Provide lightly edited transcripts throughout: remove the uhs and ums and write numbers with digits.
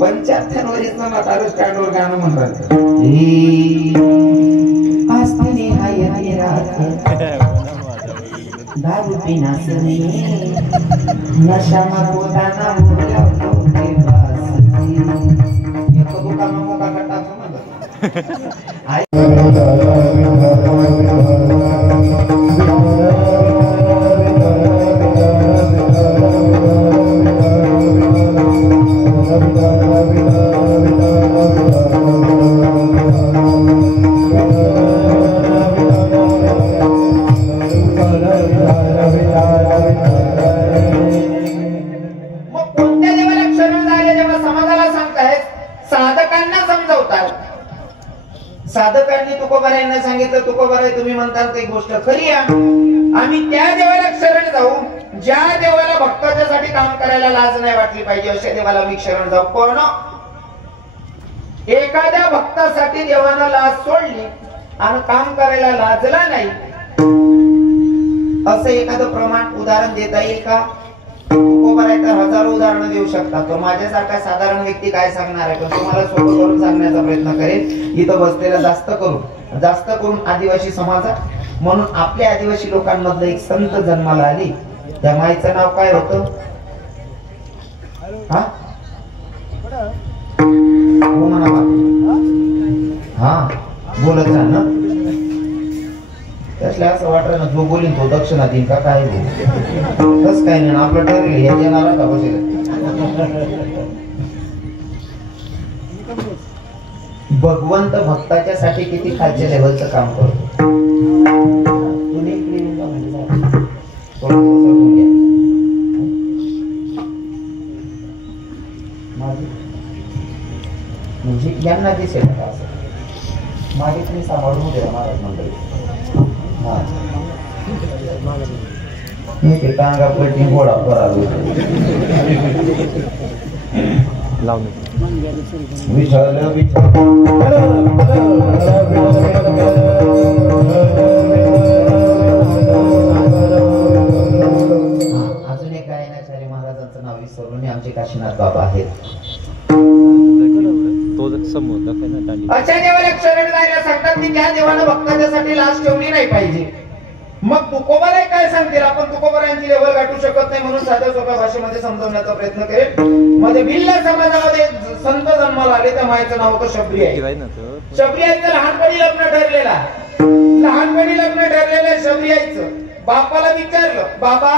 75 वर्षाचा म्हातारा स्टँडवर गाणं म्हणतात. आस्तीने हाय रात दारू पिनास नशा पोताना होते बासरी येतो दुकान मोका कटाचं म्हणलं. साधकांनी तुकोबारायांना सांगितलं, तुकोबाराय तुम्ही म्हणता ती गोष्ट खरी आहे. आम्ही त्या देवाला शरण जाऊ ज्या देवाला भक्ताच्यासाठी काम करायला लाज नाही वाटली पाहिजे, अशा देवाला मी शरण जाऊ. पण एखाद्या भक्तासाठी देवानं लाज सोडली आणि काम करायला लाजला नाही असं एखादं प्रमाण उदाहरण देता येईल का? तुकोबाराय तर हजारो उदाहरणं देऊ शकतात. तो माझ्यासारखा साधारण व्यक्ती काय सांगणार आहे, पण तुम्हाला सोपं करून सांगण्याचा प्रयत्न करेल. इथं बसलेला जास्त करून आदिवासी समाज आहे. म्हणून आपल्या आदिवासी लोकांमधलं एक संत जन्माला आली. त्या माईचं नाव काय होतं? हा हा बोलत राहा ना. त्यासल्या असं वाटलं ना जो बोलीन तो दक्षिणा देईन का काय तस काय नाही. आपलं ठरले या येणार का बसेल. भगवंत भक्ताच्या साठी किती खालच्या लेवलचं काम करतो. म्हणजे यांना दिसेल का असं माझी तुम्ही सांभाळून द्या महाराज मंडळी. मी ते टांगा पलटी गोळा करावं विठ्ठल विठ्ठल. अजून एक गायनाचार्य महाराजांचं नाव विसरलो. आमचे काशीनाथ बाबा आहेत. अशा देवाला शरण जायला सांगतात की त्या देवानं भक्ताच्यासाठी लाज ठेवली नाही पाहिजे. मग तुकोबाराय काय सांगतील? आपण तुकोबारायांची लेवल गाठू शकत नाही म्हणून साध्या सोप्या भाषेमध्ये समजवण्याचा प्रयत्न करेल. मध्ये भिल्ल समाजामध्ये संत जन्माला आले. त्या माईचं नाव होतं शबरी आई. शबरी आईचं लहानपणी लग्न ठरलेलं शबरी आईचं. बापाला विचारलं, बाबा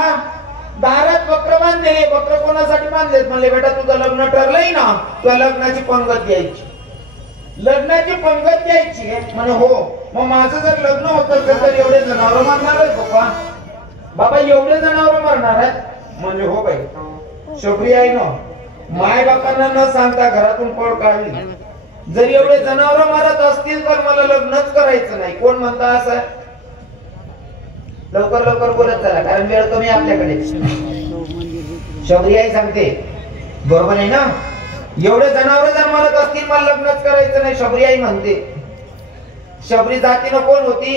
दारात बकर बांधले, बकर कोणासाठी बांधलेत? म्हणले बेटा तुझं लग्न ठरलंय ना, तुला लग्नाची पंगत द्यायची. लग्नाची पंगत द्यायची म्हणे हो. मग माझं जर लग्न होत असेल तर एवढे जनावर मारणार आहेत पप्पा? बाबा एवढे जनावर मारणार आहेत? म्हणजे हो बाई. शबरी आई न माय बापांना न सांगता घरातून पळ काढली. जर एवढे जनावर मारत असतील तर मला लग्नच करायचं नाही. कोण म्हणता असं? लवकर लवकर बोलत चला कारण वेळ कमी आपल्याकडे. शबरी आई सांगते बरोबर आहे ना. एवढे जनावर जर मारत असतील मला लग्नच करायचं नाही. शबरी आई म्हणते. शबरी जातीनं कोण होती?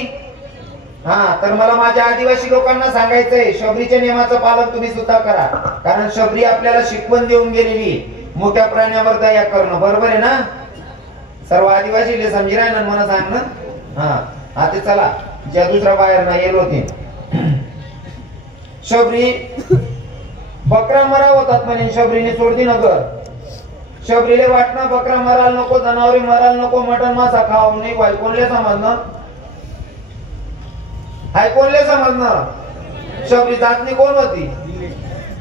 हा तर मला माझ्या आदिवासी लोकांना सांगायचंय शबरीच्या नियमाचं पालन तुम्ही सुद्धा करा. कारण शबरी आपल्याला शिकवण देऊन गेलेली मोठ्या प्राण्यावर दया करणं. बरोबर आहे ना? सर्व आदिवासी समजी राहिना मला सांग ना. हा आता चला ज्या दुसऱ्या बाहेर ना येलो होते. शबरी बकरा मरा होतात म्हणे. शबरीने सोडती नगर. शबरीले वाटणं बकरा मराल नको, जनावरी मराल नको, मटन मासा खाऊ नाही. कोणले समजणं? कोणले समजणं? शबरी जातनी कोण होती?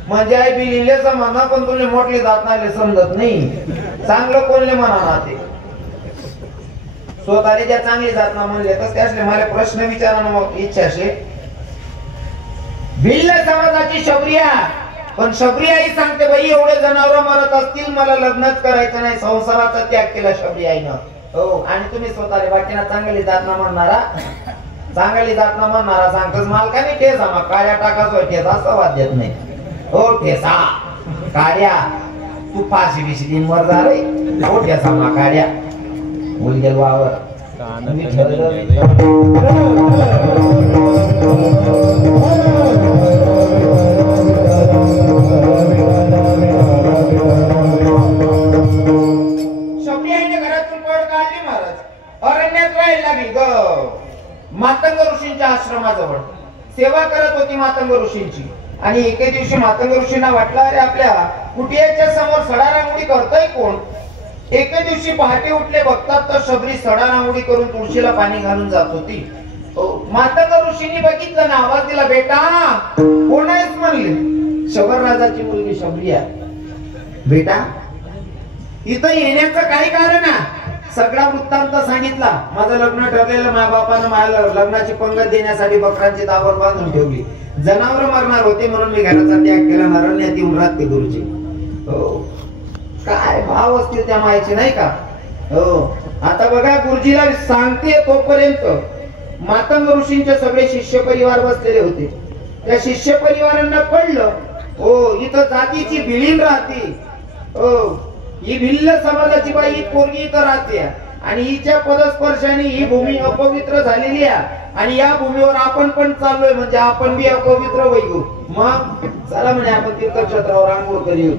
म्हणजे आई बिलिले समजणं पण तुले मोठली जात नाही समजत नाही. चांगलं कोणले म्हणा ना ते स्वतःला ज्या चांगली जात ना म्हणले तर त्यासले मला प्रश्न विचारणं इच्छा असे. भिल्ल समाजाची शबरिया. पण शबरी आई सांगते बाई एवढे जनावर मरत असतील मला लग्नच करायचं नाही. संसाराचा त्याग केला शबरी आईनं. हो आणि तुम्ही स्वतःला बाकीना चांगली जात ना म्हणणारा सांगतोस मालकाने ठेसा मग काळ्या टाकाच ठेसा असं वाद देत नाही. हो ठेसा काळ्या तू फाशी बिशी दिन मर जा रे. हो ठेसा मा काळ्या मुलगे वावर सेवा करत होती मातंग ऋषींची. आणि एके दिवशी मातंग ऋषींना वाटलं, अरे आपल्या कुटियाच्या समोर सडा रांगोळी करतोय कोण. एके दिवशी पहाटे उठले, बघतात तर शबरी सडा रांगोळी करून तुळशीला पाणी घालून जात होती. मातंग ऋषींनी बघितलं ना, आवाज दिला, बेटा कोण आहेस म्हणले. शबर राजाची मुलगी शबरी आहे. बेटा इथं येण्याचं काही कारण आहे. सगळा वृत्तांत सांगितला. माझं लग्न ठरलेलं, माझ्या बापानं मला लग्नाची पंगत देण्यासाठी बकरांची दावण बांधून ठेवली. जनावर मरणार होते म्हणून मी घराचा त्याग केला. नरण्यात येऊन राहते गुरुजी. हो काय भाव असतील त्या मायेचे नाही का. हो आता बघा, गुरुजीला सांगते तोपर्यंत मातंग ऋषींचे सगळे शिष्य परिवार बसलेले होते. त्या शिष्य परिवारांना कळलं, हो इथं जातीची भिलीन राहते. हो ही भिल्ल समाजाची बाई ही पोरगी इथं राहते आणि हिच्या पदस्पर्शाने ही भूमी अपवित्र झालेली आहे. आणि या भूमीवर आपण पण चाललोय म्हणजे आपण बी अपवित्र होईल. मग चला म्हणे आपण तीर्थक्षेत्रावर आंघोळ करू.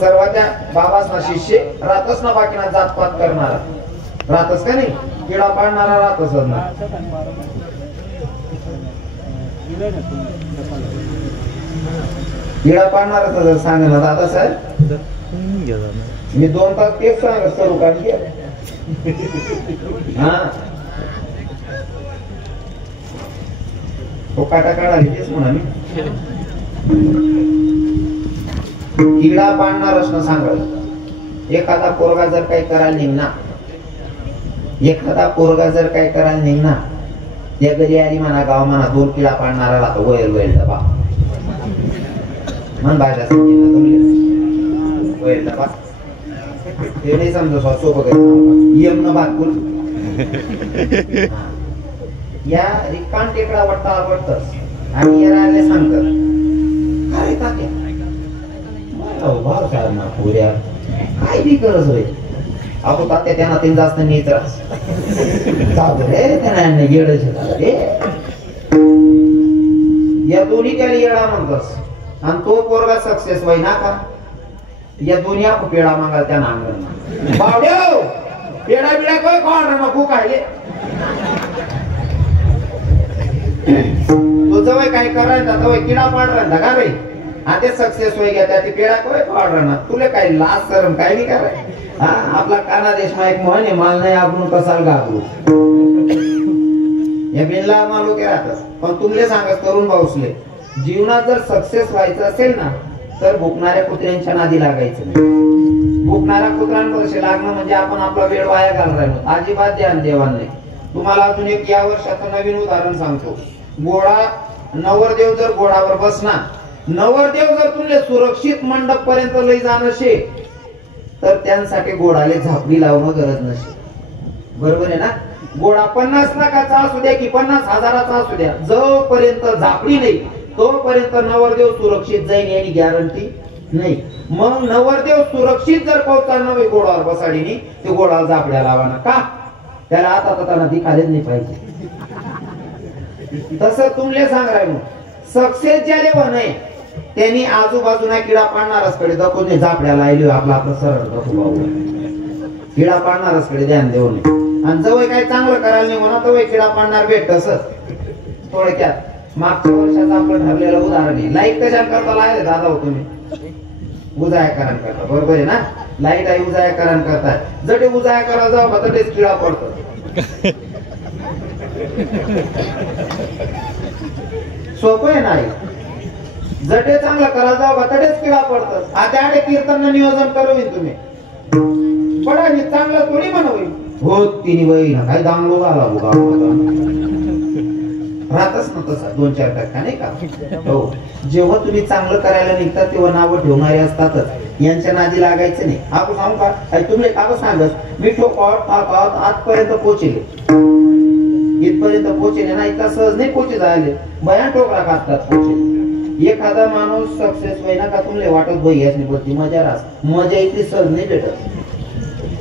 सर्वांच्या बाबास ना शिष्य राहतच ना, बाकी ना जातपात करणारा राहतच का नाही, किडा पाडणारा राहतच ना. किडा पाडणारा सांग ना दादा साहेब. मी 2 तास तेच सांगत करू का. हा तो काटा काढा तेच म्हणा. मी किडा पाडणारच ना सांगत. एखादा पोरगा जर काही करायला निघणार, त्या घरी आली म्हणा, गाव म्हणा, 2 किडा पाडणारा राहतो. वैल डबा मन बाहेर वैल डबा ते नाही समजा सोबत यमन भातकुल या रिकाम टेकडा वाटतच. आणि राहिले सांगतात, अरे तात्या पुऱ्या काय बी गरज होईल. आपण तात्या त्यांना तीन जास्त नीच रे त्यांना या दोन्ही त्याला येडा म्हणतस. आणि तो पोरगा सक्सेस होई ना का, या दोन्ही आपण पेडा मागाल त्या नांगण बावड्या पेडा बिडा काय कोण नको काय तो जवळ काय करायचा तवय किडा पाडरा का रे. आता सक्सेस होई गया त्या पेडा काय पाडरा तुला काही लाज सरम काय नाही कराय. हा आपला काना देश मा एक म्हण आहे, माल नाही आपण कसाल गाबरू. या बिनला मालो के राहतात. पण तुमले सांगत तरुण भाऊसले, जीवनात जर सक्सेस व्हायचं असेल ना तर भुकणाऱ्या कुत्र्यांच्या नादी लागायचं नाही. भुकणाऱ्या कुत्र्यांपाशी लागणं म्हणजे आपण आपला वेळ वाया घालून राहिलो. अजिबात ध्यान देवान नाही. तुम्हाला अजून एक या वर्षाचं नवीन उदाहरण सांगतो. घोडा नवरदेव जर घोडावर बसणार, नवरदेव जर तुमले सुरक्षित मंडप पर्यंत लई जाणं शे तर त्यांसाठी घोडाले झापडी लावणं गरज नसे. बरोबर आहे ना. घोडा 50 लाखाचा असू द्या की 50,000चा असू द्या, जोपर्यंत झापडी नाही तोपर्यंत नवरदेव सुरक्षित जाईल याची गॅरंटी नाही. मग नवरदेव सुरक्षित जर पोहोचणार नव्हे घोडावर बसाडीने, ते घोडाला झापड्या लावाना का, त्याला आता त्यांना दिखालेच नाही पाहिजे. तसं तुमले सांग राहिलो, सक्सेस ज्याले बने त्यांनी आजूबाजूला किडा पाडणारच कडे दखून झापड्या लायली. आपला आपलं सरळ दखू किडा पाडणारच कडे ध्यान देऊ नये. आणि जवळ काही चांगलं करायला नाही म्हणा तर किडा पाडणार भेट. तसंच थोडक्यात मागच्या वर्षाचं आपलं ठरलेलं उदाहरण आहे. लाईट कशा करता लायले दादा हो तुम्ही, उजायकरण करता. बरोबर आहे ना. लाईट आहे उजायकरण करताय. जटे उजायकरण जाऊ तटेच किडा पडतो. सोपं आहे नाही. जटे चांगलं करा जाऊ का तटेच किडा पडतात. आता कीर्तन नियोजन करवीन तुम्ही पडा चांगलं थोडी म्हणवी हो तिने बाई ना काय दांगलो आला राहतच ना तसा 2-4% नाही का. हो जेव्हा तुम्ही चांगलं करायला निघतात तेव्हा नावं ठेवणारे असतातच. यांच्या नादी लागायचं नाही. आपण सांगू का तुम्ही का सांगत मी ठोकावत आजपर्यंत पोहोचले, इथपर्यंत पोहोचले ना. इतका सहज नाही पोहोचे जायले, भयान ठोकरा काढतात पोहोचले. एखादा माणूस सक्सेस होईना का तुमले वाटत भाई याची बोलती मजा रास, मजा इतकी सहज नाही भेटत.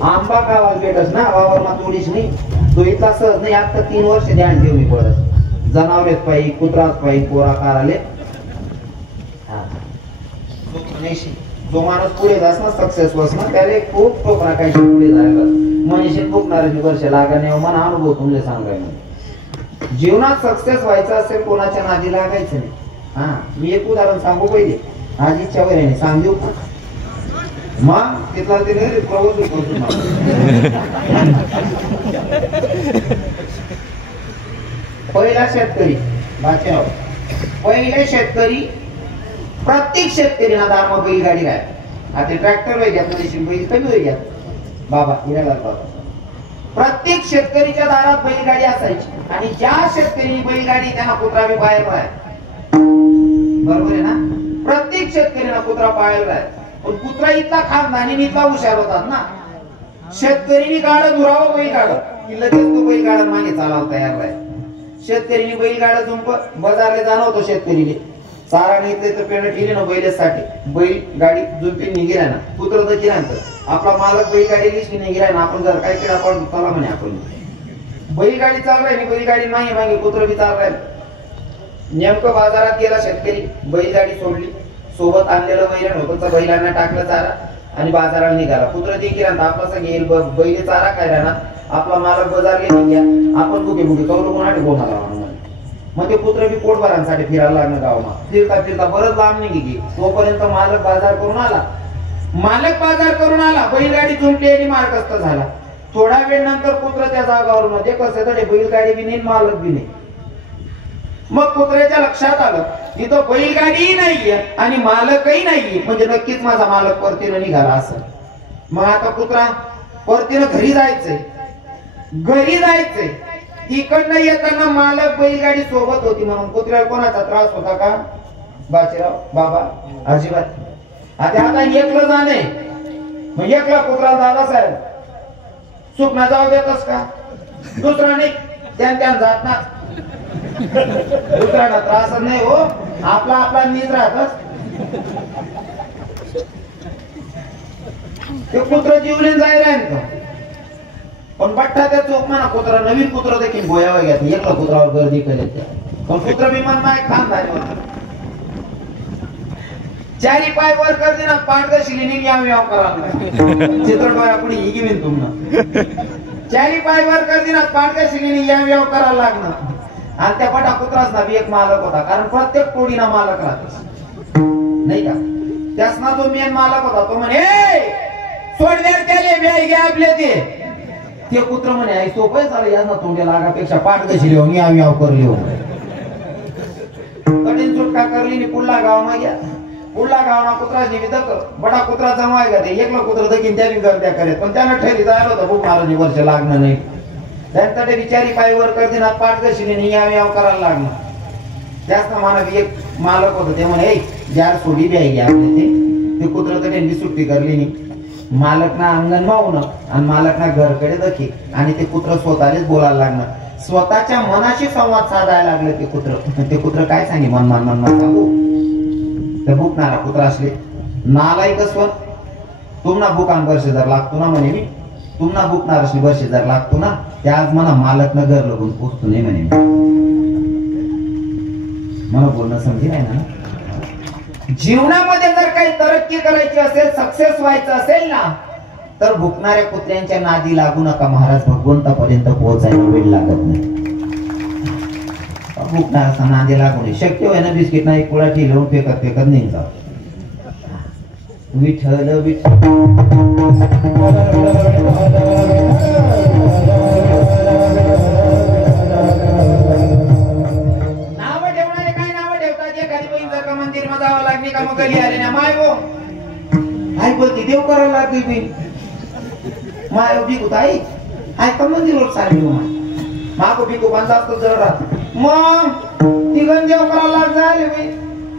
आंबा खावायला भेटस ना वावर मा तोडीस नाही तो इतका सहज नाही. आता 3 वर्ष ध्यान ठेवणी पडत. जनावरेच पाहिजे, कुत्राच पाहिजे, पोरा काराले. जो माणूस पुढे जास ना सक्सेस बस ना त्याला खूप ठोकरा काही पुढे जायला मनीषे ठोकणाऱ्याची वर्ष लागा नाही. मला अनुभव तुमले सांगायला जीवनात सक्सेस व्हायचं असेल कोणाच्या नादी लागायचं नाही. हा, मी एक उदाहरण सांगू पहिले. आज इच्छा वगैरे सांग देऊ मग तिथला ते प्रवृत्ती करतो. पहिला शेतकरी बादशाह, पहिले शेतकरी, प्रत्येक शेतकरीना दारात बैलगाडी राहते. आता ट्रॅक्टर वैद्यात बैल कमी वैद्यात बाबा हिराला बाबा, प्रत्येक शेतकरीच्या दारात बैलगाडी असायची. आणि ज्या शेतकरी बैलगाडी त्यांना कुत्रा बी बाहेर राहाय, बरोबर आहे ना. प्रत्येक शेतकरीना कुत्रा बाहेर राहाय. पण कुत्रा इतका खानदानी इतका हुशार होतात ना, शेतकरीने गाडं दुरावं बैलगाडं की लगेच तो बैलगाडा मागे चालावं तयार राहाय. शेतकरीने बैलगाडा जुंप बाजारला जाणं होतं. शेतकरीने चारा घेतले तर पेंड ठेवली ना बैलासाठी, बैल गाडी जुंपी निघेला ना, कुत्र तर केल्यानंतर आपला मालक बैलगाडी लिशी नाही गेला ना, आपण जर काय केलं आपण चला म्हणे आपण बैलगाडी चाल राहिली, बैलगाडी नाही मागे कुत्र बी चाल राहिलं. नेमकं बाजारात गेला शेतकरी, बैलगाडी सोडली, सोबत आणलेलं बैल होतं, बैलांना टाकलं चारा आणि बाजाराला निघाला. कुत्र देखील आपला घेईल बैल चारा काय राहणार, आपला मालक बाजार घेऊन घ्या, आपण बुके बुके करू कोणाकडे कोणाला. मग ते कुत्र बी पोटभरांसाठी फिरायला लागणं गावात. फिरता फिरता बरंच लांब नाही गेली, तोपर्यंत मालक बाजार करून आला. मालक बाजार करून आला, बैलगाडी जुंपली आणि मार्गस्थ झाला. थोडा वेळ नंतर कुत्र त्या जागावर मध्ये कसं तर बैलगाडी बी नाही मालक बी नाही. मग कुत्र्याच्या लक्षात आलं तिथं बैलगाडीही नाहीये आणि मालकही नाहीये, म्हणजे नक्कीच माझा मालक परतीनं निघाला असं. मग आता कुत्रा परतीनं घरी जायचंय, घरी जायचंय. तिकडनं येताना मालक बैलगाडी सोबत होती म्हणून कुत्र्याला कोणाचा त्रास होता का बाजीराव बाबा? अजिबात. आता एकलं जाणे, मग एकला कुत्रा दादासाहेब सुखना जाऊ देतस का? दुसरा नाही त्या जात ना, दुसऱ्याला त्रास नाही हो, आपला आपला नीट राहतच. ते कुत्र जीवले जाय राहील पण बट्टा त्या चोक म्हणा कुत्रा नवीन कुत्र देखील गोयावर घेत एकला कुत्रावर गर्दी करेल. पण कुत्र विमान नाही खान झाले चारी पाय वर कर देना पांढर शिलीनी याव याव करा चित्रडोळा पुढे ही घेऊन तुम्हाला चारी पाय वर कर देना पांढर शिलीनी याव याव करायला लागणार. आणि त्या पटा कुत्राच ना बी एक मालक होता, कारण प्रत्येक टोळीना मालक राहत नाही का. त्यासना जो मेन मालक होता तो म्हणे सोड द्या त्याले व्याय घ्या आपले ते कुत्र म्हणे आई सोपय झालं यांना तोंडे लागापेक्षा पाठ कशी लिहून याव याव करली हो कठीण सुटका करली नि पुल्ला गाव मा गया. पुल्ला गावना कुत्रा निविदक बडा कुत्रा जमाय का ते एकला कुत्र दकीन त्या बी गर्द्या करे, पण त्यानं ठेली जायला होतं भूक महाराज वर्ष लागणं नाही. त्यानंतर ते विचारी पायवर करते ना पाठ कशी याव याव करायला लागणार. जास्त मानवी एक मालक होतं ते म्हणे जार सोडी द्याय घ्या आपले ते कुत्र तर त्यांनी सुट्टी करली नाही. मालक ना अंगण मावणं आणि मालक ना घरकडे दखी आणि ते कुत्र स्वतःलाच बोलायला लागणार. स्वतःच्या मनाशी संवाद साधायला लागले ते कुत्र. ते कुत्र काय सांगे मन मन मन मन सांगू ते भूकणारा कुत्रा असले नालायक असवत तुम्हाला भूकान वर्ष जर लागतो ना म्हणे मी तुम्हाला भूकणार असली वर्ष जर लागतो ना ते आज मला मालक न घर लगून पोचतो नाही म्हणे. मला बोलणं समजी नाही ना. जीवनामध्ये जर काही तरक्की करायची असेल सक्सेस व्हायचं असेल ना तर भुकणाऱ्या कुत्र्यांच्या नादी लागू नका. महाराज भगवंतापर्यंत पोहोचायला वेळ लागत नाही. भुकणारा नादी लागू नये. शक्य होय ना बिस्किट ना एक पोळा ठेवून फेकत फेकत नाही जा. विठ्ठल विठ्ठल मंदिर मध्ये जावं लागली का मग गली आले ना माय गो आई बोलती देव करायला लागली बी माय बिकू ताई आई का मंदिर चालली मागो बिकू पण जास्त जर राहत मग ती गण देव करायला लाग झाले बाई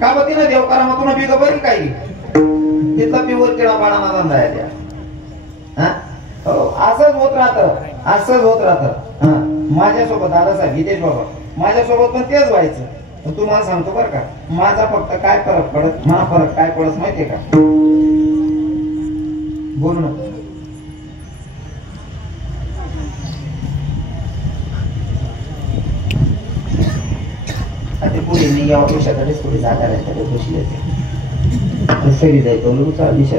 का बघ तिनं देव करा मग तुला बिग बरी काही तिथला पिवर किडा पाडा धंदा आहे त्या. हो असंच होत राहत असंच होत राहत. माझ्यासोबत दादासाहेब हितेश बाबा माझ्यासोबत पण तेच व्हायचं. तुम्हाला सांगतो बरं का माझा फक्त काय फरक पडत मला फरक काय पडत माहितीये का बोल ना. पुढे नाही या ऑफिसाकडेच पुढे जागा राहतात बसले सरी जायचं लोक दिशा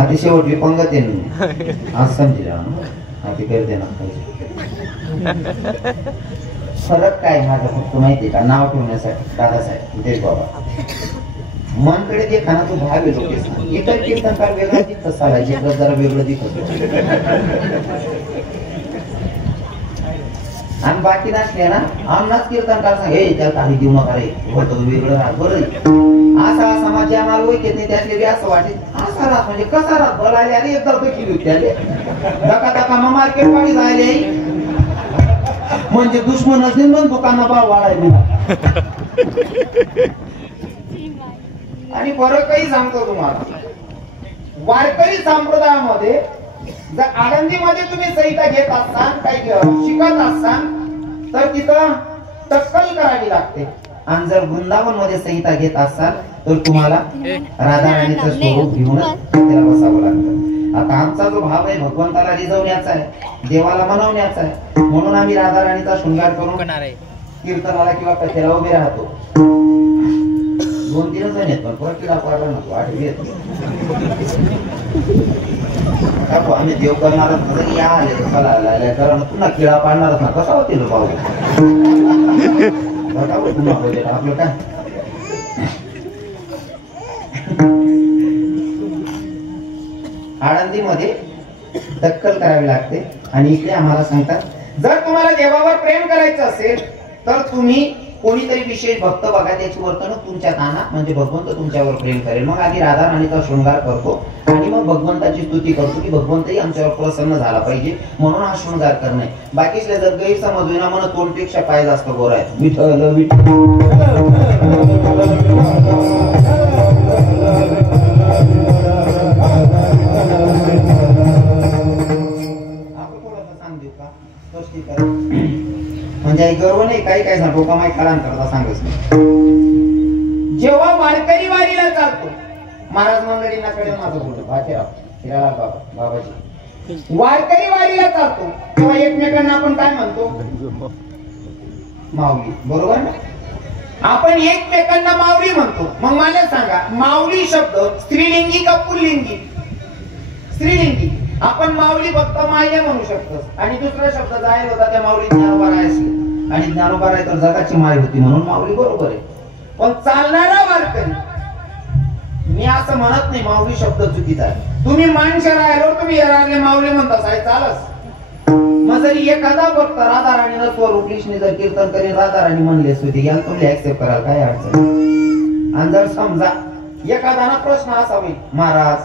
आता शेवटली पंगत आहे आज समजी आता गर्दी ना फरक काय माझं फक्त माहितीये का, नाव ठेवण्यासाठी दादासाहेब देश बाबा मनकडे ते खाना तू भाव येतो इतर कीर्तनकार वेगळा दिसत चालायचे जरा वेगळं दिसत आणि बाकी नसले ना आमनाच कीर्तनकार सांगे त्याला काही देऊ नका रे होतं वेगळं राहत बरं असा समाज आम्हाला ओळखत नाही त्यातले बी असं वाटेल असा राहत म्हणजे कसा राहत बोलायला अरे एकदा केली होती त्याले धका धका मग मार्केट वाढी जायले म्हणजे दुश्मन असले पण दुकाना भाव वाढायला आणि फरकही सांगतो तुम्हाला वारकरी संप्रदायामध्ये जर आळंदीमध्ये तुम्ही संहिता घेत असाल काही शिकत असाल तर तिथं टक्कल करावी लागते आणि जर वृंदावन मध्ये संहिता घेत असाल तर तुम्हाला राधा राणीचं स्वरूप घेऊनच त्याला बसावं लागतं. आता आमचा जो भाव आहे भगवंताला रिझवण्याचा आहे देवाला मनवण्याचा आहे म्हणून आम्ही राधा राणीचा शृंगार करून कीर्तनाला किंवा कथेला उभे राहतो. 2-3 जण येत पण परत किडा पाडला नको 8 येत आम्ही देव करणार या आले चला कारण पुन्हा किडा पाडणार ना कसा होतील भाऊ पुन्हा आपलं काय आळंदीमध्ये टक्कल करावी लागते आणि इकडे आम्हाला सांगतात जर तुम्हाला देवावर प्रेम करायचं असेल तर तुम्ही कोणीतरी विशेष भक्त बघा त्याची वर्तणूक तुमच्यात आणा म्हणजे भगवंत तुमच्यावर प्रेम करेल. मग आधी राधा राणीचा शृंगार करतो आणि मग भगवंताची स्तुती करतो की भगवंतही आमच्यावर प्रसन्न झाला पाहिजे म्हणून हा शृंगार करणे. बाकीचे जर गैरसमज होईना म्हणून तोंडपेक्षा पाय जास्त गोरा आहे विठ्ठल विठ्ठल म्हणजे गर्व नाही काही काय सांगतो का माय खडान करता सांगच नाही. जेव्हा वारकरी वारीला चालतो महाराज मंडळींना कडे माझं बोलतो भाचेराव हिरालाल बाबा बाबाजी वारकरी वारीला चालतो तेव्हा एकमेकांना आपण काय म्हणतो माऊली बरोबर ना आपण एकमेकांना माऊली म्हणतो. मग मला सांगा माऊली शब्द स्त्रीलिंगी का पुल्लिंगी स्त्रीलिंगी आपण माऊली फक्त मायने म्हणू शकतो आणि दुसरा शब्द जाहीर होता त्या माऊली ज्ञानोबा राय असले आणि ज्ञानोबा राय तर जगाची माय होती म्हणून माऊली बरोबर आहे. पण चालणारा वारकरी मी असं म्हणत नाही माऊली शब्द चुकीचा आहे. तुम्ही माणसं राहिलो तुम्ही येणारे माऊली म्हणता साहेब चालच. मग जरी एखादा भक्त राधा राणीनं स्वरूप लिशने जर कीर्तन करीन राधा राणी म्हणले होती याला तुम्ही ऍक्सेप्ट कराल काय अडचण. आणि जर समजा एखादा प्रश्न असा होईल महाराज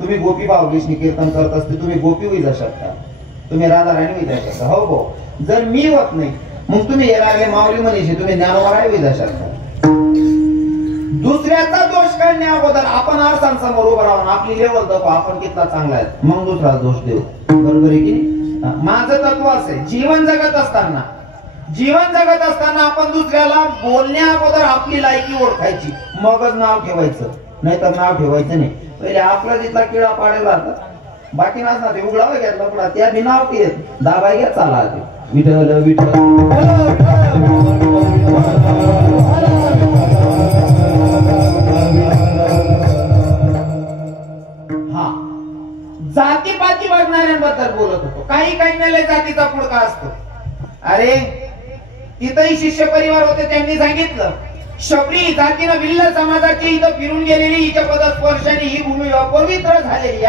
तुम्ही गोपी भावगीशनी कीर्तन करत असते तुम्ही गोपी होई जा शकता तुम्ही राधा राणी होई जा शकता हो हो जर मी होत नाही मग तुम्ही येणारे माऊली म्हणीशी तुम्ही ज्ञानोबा राय होई जा शकता. दुसऱ्याचा दोष काढण्या अगोदर आपण आरसांसमोर उभं राहून आपली लेवल दाखव आपण कितला चांगला आहे मग दुसरा दोष देऊ बरोबर आहे की नाही. माझं तत्व असे जीवन जगत असताना आपण दुसऱ्याला बोलण्या अगोदर आपली लायकी ओळखायची मगच नाव ठेवायचं नाहीतर नाव ठेवायचं नाही. पहिले आपला जिथला किडा पाडायला जातात बाकी नसणार ते उघडावा घेतला पुढा त्या बी नाव घेत दाबाई घ्या चाला ते विठ्ठल विठ्ठल. हा जातीपाती बघणाऱ्यांबद्दल बोलत होतो. काही नाही जातीचा पुडका असतो. अरे तिथंही शिष्य परिवार होते त्यांनी सांगितलं शबरी जातीनं भिल्ल समाजाची इथं फिरून गेलेली हिच्या पदस्पर्शाने ही भूमी अपवित्र झालेली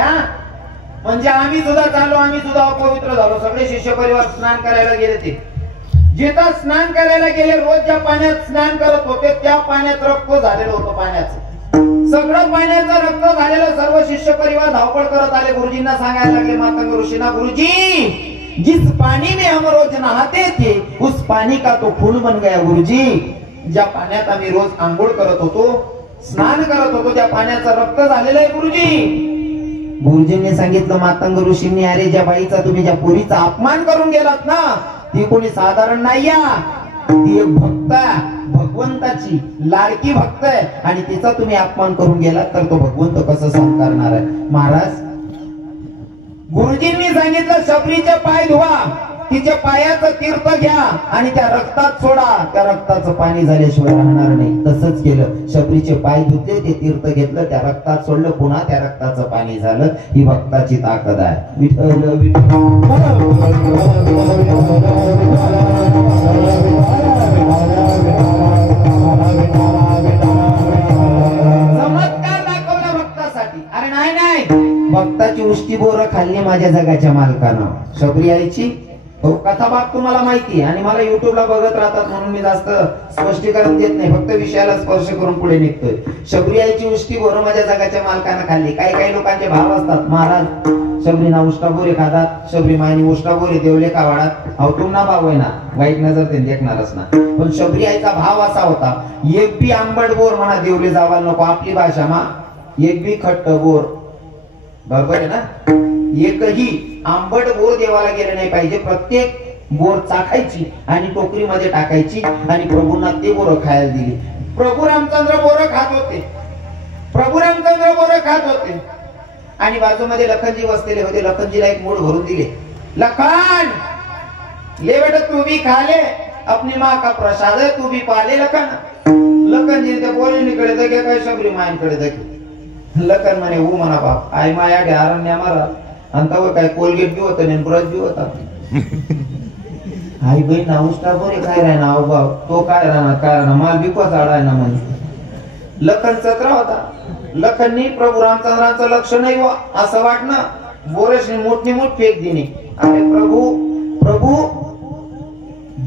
म्हणजे आम्ही सुद्धा चाललो आम्ही सुद्धा अपवित्र झालो. सगळे शिष्य परिवार स्नान करायला गेले ते जिथं स्नान करायला गेले रोज ज्या पाण्यात स्नान करत होते त्या पाण्यात रक्त झालेलं होतं. पाण्याचं सगळं पाण्याचं रक्त झालेलं सर्व शिष्य परिवार धावपळ करत आले गुरुजींना सांगायला लागले मातंग ऋषींना गुरुजी जिस पानी में हम रोज नहाते थे उस पानी का तो फूल बन गया गुरुजी. ज्या पाण्यात आम्ही रोज आंघोळ करत होतो स्नान करत होतो त्या पाण्याचं रक्त झालेलं आहे गुरुजी. गुरुजींनी सांगितलं मातंग ऋषींनी अरे ज्या बाईचा तुम्ही ज्या पुरीचा अपमान करून गेलात ना ती कोणी साधारण नाही ती एक भक्त भगवंताची लाडकी भक्त आहे आणि तिचा तुम्ही अपमान करून गेलात तर तो भगवंत कसं सहन करणार आहे. महाराज गुरुजींनी सांगितलं शबरीचे पाय धुवा तिच्या पायाचं तीर्थ घ्या आणि त्या रक्तात सोडा, त्या रक्ताचं पाणी झाल्याशिवाय राहणार नाही. तसंच केलं, शबरीचे पाय धुतले, ते तीर्थ घेतलं, त्या रक्तात सोडलं, पुन्हा त्या रक्ताचं पाणी झालं. ही भक्ताची ताकद आहे. विठ्ठल चमत्कार दाखवला भक्तासाठी. अरे नाही, भक्ताची उष्टी बोरं खाल्ली माझ्या जगाच्या मालकानं. शबरी आईची कथा भाग तुम्हाला माहिती आणि मला युट्यूबला बघत राहतात म्हणून मी जास्त स्पष्टीकरण देत नाही, फक्त विषयाला स्पर्श करून पुढे निघतोय. शबरी आईची उष्टी बोरं माझ्या जगाच्या मालकानं खाल्ली. काही लोकांचे भाव असतात, महाराज शबरीना उष्टा बोरे खातात, शबरी मायनी उष्टा बोरे देवले का वाढात. अहो तुमना भाव आहे ना, वाईट नजर ते देखणारच ना. पण शबरी आईचा भाव असा होता, एक बी आंबट बोर म्हणा देवले जावा नको. आपली भाषा मा एक बी खट्ट बोर, बरोबर आहे ना. एकही आंबट बोर देवाला गेले नाही पाहिजे. प्रत्येक बोर चाखायची आणि टोकरीमध्ये टाकायची आणि प्रभूंना ते बोर खायला दिली. प्रभू रामचंद्र बोर खात होते, प्रभू रामचंद्र बोर खात होते आणि बाजूमध्ये लखनजी बसलेले होते. लखनजीला एक मूठ भरून दिले. लखन ले बेटा तू भी खा ले, अपनी माँ का प्रसाद है, तू भी पाले. लखनजी त्या बोरणीकडे दगे काय शबरी मायंकडे दगे. लखन म्हणे हो म्हणा बाप, आई माया अरण्या मारा अंतावर काय कोलगेट बी होतं नाही, ब्रश बी होता. आई बहीण ना उष्टा बोरे काय राय ना बाप, तो काय राहणार काय राहणार, माल बिकवा झाडाय ना म्हणे. लखन चत्रा होता. लखननी प्रभू रामचंद्रांचं लक्ष नाही वा असं वाटणं, बोरेशनी मोठनी मोठ फेक दिली. अरे प्रभू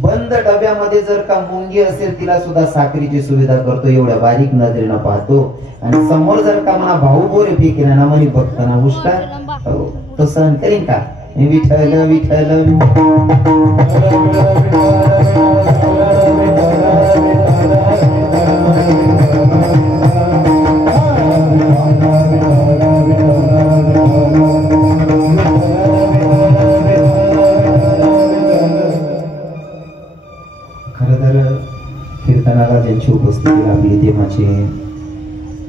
बंद डब्यामध्ये जर का मुंगी असेल तिला सुद्धा साखरीची सुविधा करतो, एवढ्या बारीक नजरेनं पाहतो. आणि समोर जर का म्हणा भाऊ बोरे फेकेल ना म्हणे भक्तांना उष्टा, तो सहन करीन का. विठ्ठल विठ्ठल कीर्तनाला ज्यांची उपस्थिती लाभली ते माझे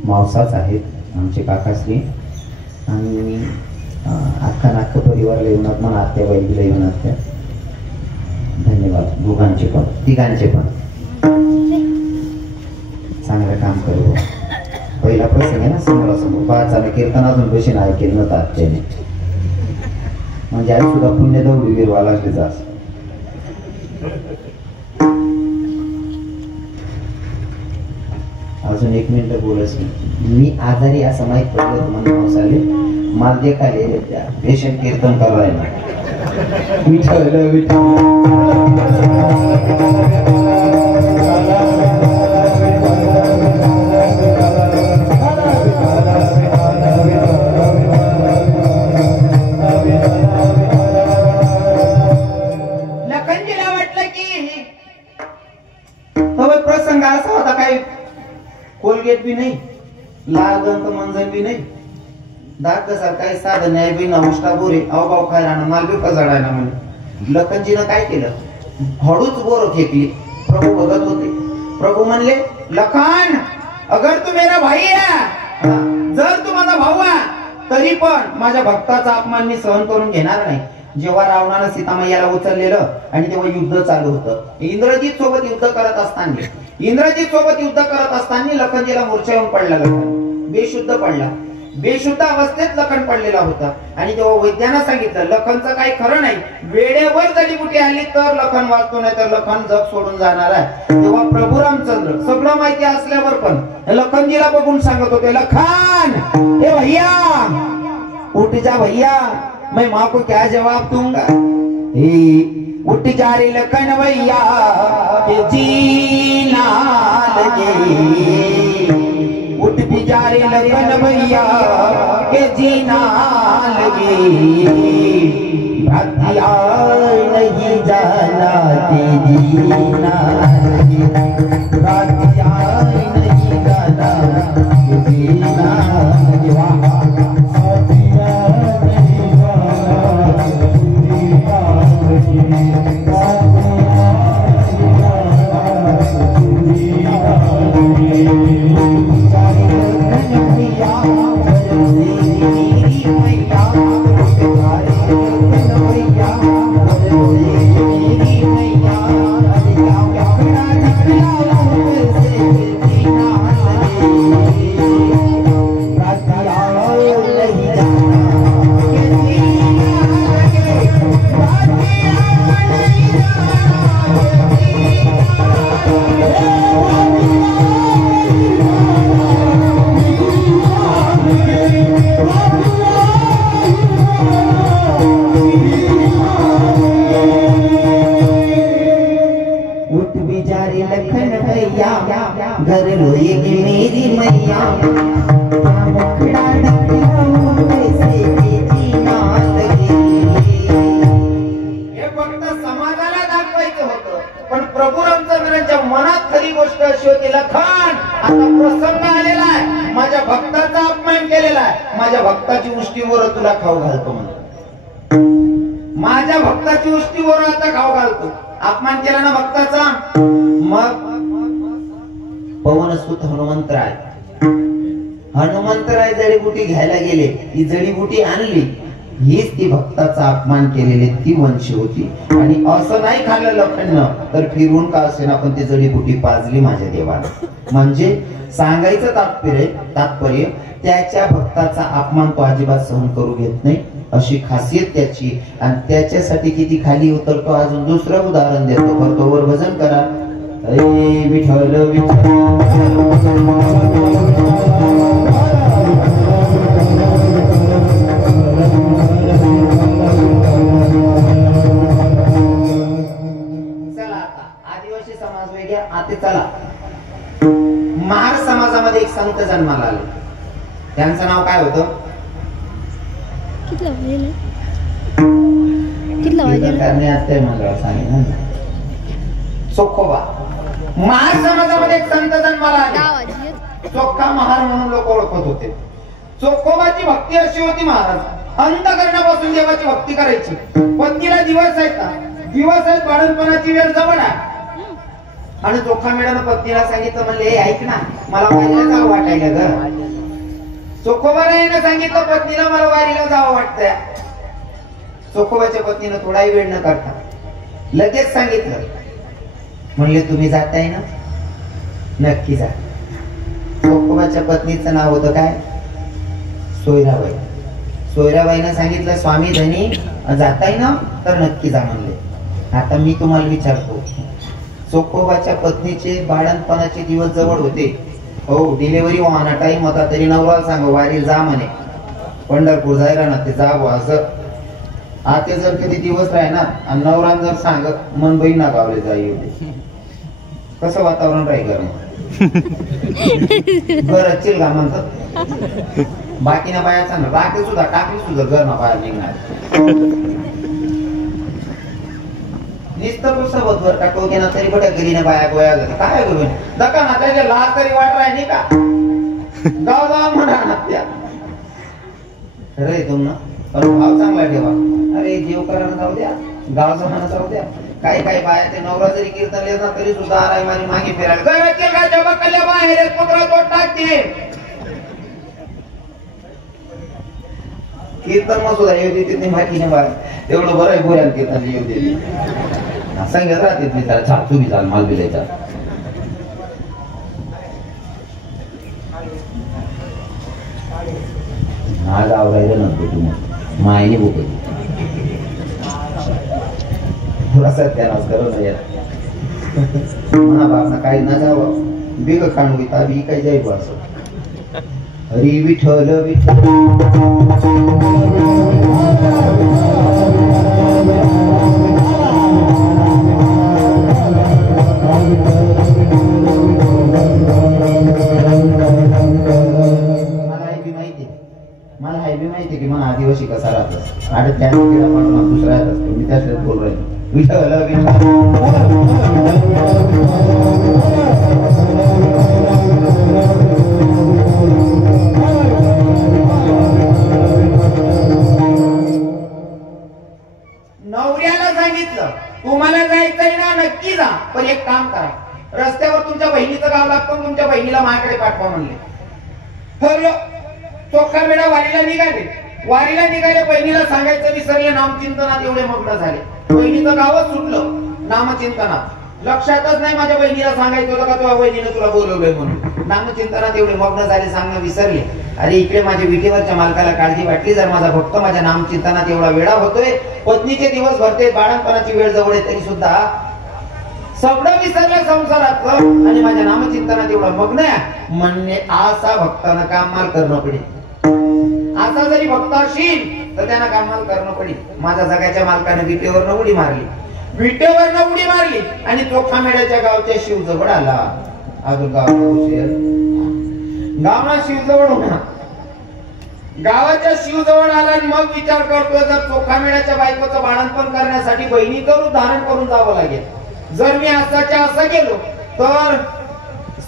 मावसाच आहेत, आमचे काकाश्री आणि अख्खा नाख्खा परिवारला येऊन मला आत्या बाईला येऊन आत्या. धन्यवाद दोघांचे पण तिघांचे पण. चांगलं काम करू. पहिला प्रसंग आहे ना समोरासमोर पाहायचा. कीर्तन अजून कशी नाही ऐकेल नव्हतं आत्याने, म्हणजे आई सुद्धा पुण्य दौडी गिरवा लागले जास. अजून 1 मिनिट बोलच. मी आजारी असं माहित पडलं तुम्हाला मावसाले, माल देखाले पेशंट कीर्तन करायला. विठ्ठल लखनजीला वाटलं की प्रसंग असा होता, काही कोलगेट बी नाही, लाल दंत मंजन बी नाही, दात काही साधन नाही बी ना उष्टा बोरे अवभाव खाय राहणार, माल बी पजाडायला म्हणे. लखनजीनं काय केलं, हळूच बोर फेकली. प्रभू बघत होते. प्रभू म्हणले लखन अगर तू मेरा भाई आहे, जर तू माझा भाऊ आहे तरी पण माझ्या भक्ताचा अपमान मी सहन करून घेणार नाही. जेव्हा रावणानं सीतामैयाला उचललेलं आणि तेव्हा युद्ध चालू होतं, इंद्रजित सोबत युद्ध करत असताना लखनजीला मूर्छा येऊन पडला. लखन बेशुद्ध अवस्थेत लखन पडलेला होता आणि तेव्हा वैद्यानं सांगितलं लखनचं काही खरं नाही, वेळेवर जडीबुटी आली तर लखन वाचतो, नाही तर लखन जग सोडून जाणार आहे. तेव्हा प्रभू रामचंद्र सगळं माहिती असल्यावर पण लखनजीला बघून सांगत होते, लखन हे भैया उठ जा भैया, मैं माँ को क्या जवाब दूंगा. उठ जा रे लखन भैया के जीना लगे, उठ भी जा रे लखन भैया के जीना लगे. भक्तिया नहीं जाना ते जीना लगे, भक्तिया नहीं जाना ते जीना लगे. Yeah. उठ बिचारी लखन भैया घर रोएगी मेरी मैया मुखड़ा ढकला कैसे जीना लगे। हे फक्त समाजाला दाखवायचं होतं, पण प्रभू रामचंद्रांच्या मनात खरी गोष्ट अशी होती, लखन आता प्रसंग आलेला आहे, माझ्या भक्ताचा अपमान केलेला आहे, माझ्या भक्ताची उष्टीवर तुला खाऊ घालतो म्हणून, माझ्या भक्ताची उष्टीवर आता खाऊ घालतो. अपमान केला ना भक्ताचा. मग पवनसुत हनुमंतराय जडीबुटी घ्यायला गेले, ती जडीबुटी आणली, हीच ती भक्ताचा अपमान केलेली ती वंश होती. आणि असं नाही खाल्लं लखननं तर फिरून का असेना पण ती जडीबुटी पाजली माझ्या देवाला. म्हणजे सांगायचं तात्पर्य त्याच्या भक्ताचा अपमान तो अजिबात सहन करू घेत नाही, अशी खासियत त्याची. आणि त्याच्यासाठी किती खाली उतरतो अजून दुसरं उदाहरण देतो. करतो वर भजन करा. विठ्ठल चला आता आदिवासी समाज वेगळा. आता चला महार समाजामध्ये एक संत जन्माला आले. त्यांचं नाव काय होतं? चोखोबा. महार समाजामध्ये एक संत जन्माला आले. चोखा महार म्हणून लोक ओळखत होते. चोखोबाची भक्ती अशी होती, महाराज अंतःकरणापासून देवाची भक्ती करायची. पत्नीला दिवस आहेत बाळणपणाची वेळ जवळ आहे. आणि चोखा मेळानं पत्नीला सांगितलं, म्हणले ऐक ना, मला वारीला जावं वाटायला ग. चोखोबाने सांगितलं पत्नीला, मला वारीला जावं वाटतंय. चोखोबाच्या पत्नीनं थोडाही वेळ न करता लगेच सांगितलं, म्हणले तुम्ही जाताय ना, नक्की जा. चोखोबाच्या पत्नीचं नाव होतं काय? सोयराबाई. सोयराबाईनं सांगितलं, स्वामी धनी जाताय ना तर नक्की जा म्हणले. आता मी तुम्हाला विचारतो, चोखोबाच्या पत्नीचे बाळणपणाचे दिवस जवळ होते. हो, डिलिव्हरी व्हाना टाइम होता तरी नवरा सांग वारीला जा म्हणे, पंढरपूर जायला ना ते जावं असं. आता जर कधी दिवस राहणार आणि नवरा जर सांग मन बहीण ना गावले जाई होते, कसं वातावरण राहील गरम बरं चिल का म्हणतात. बाकीना बायाचा ना बाकी सुद्धा टाकली सुद्धा घर ना बाहेर निघणार. वर टाको की ना तरी बट्या घरी बाया गोया काय करून दका ना त्याच्या लहान तरी वाट राहिली का गाव गाव म्हणा त्या रे तुम पण भाव चांगला ठेवा. अरे जीव करायला जाऊ द्या, गाव जमाना जाऊ द्या. काही काही बाया ते नवरा जरी कीर्तन लिहित ना तरी सुद्धा आराय मारी मागे फिरायला घराचे का जेव्हा कल्या बाहेर कुत्रा तोड टाकते. कीर्तन मग सुद्धा येऊ देते नाही माहिती बाहेर, तेवढं बरं आहे बोऱ्या कीर्तन येऊ देते. सांगत राहते मी त्याला छा तुम्ही चाल माल बिलायचा. आज आवरायला नव्हतं तुम्ही मायने बुक थोडासा त्यालाच करू नये म्हणा बापना काही ना जावं बिग खाणू इथं बी काही जाईल असं. हरी विठ्ठल विठ्ठल मला हे बी माहिती की मला आदिवासी कसा राहतो आणि त्या दुसरा असतो. मी त्याच बोल राहील विठ्ठल नवऱ्याला सांगितलं तुम्हाला जायचंय ना नक्की जा, पण एक काम करा, रस्त्यावर तुमच्या बहिणीचं गाव लागतं, तुमच्या बहिणीला माझ्याकडे पाठवा म्हणले. ठरलं. चोखा मेळा वारीला निघाले. बहिणीला सांगायचं विसरले, नामचिंतनात एवढे मग्न झाले. बहिणीचं गावच सुटलं नामचिंतनात. लक्षातच नाही माझ्या बहिणीला सांगायचं होतं का तुझ्या बहिणीने तुला बोलवलंय म्हणून. नामचिंतनात एवढे मग्न झाले, सांगणं विसरले. अरे इकडे माझ्या विटेवरच्या मालकाला काळजी वाटली, जर माझा भक्त माझ्या नामचिंतनात एवढा वेळा होतोय, पत्नीचे दिवस भरते, बाळणपणाची वेळ जवळ आहे, तरी सुद्धा सगळं विसरलं संसारातलं आणि माझ्या नामचिंतनात एवढा मग्न आहे म्हणणे असा भक्तांना काम माल करणं पडेल. असा जरी भक्त असशील तर त्यांना कामाला करणं पडेल. माझ्या जगाच्या मालकाने विटेवरनं उडी मारली, विटेवरनं उडी मारली आणि चोखा मेड्याच्या गावच्या शिवजवळ आला. अजून गावना शिवजवळ होता, गावाच्या शिवजवळ आला आणि मग विचार करतो, जर चोखा मेड्याच्या बायकोचं बाळंतपण करण्यासाठी बहिणीचं रूप धारण करून जावं लागेल. जर मी असाच्या असं गेलो तर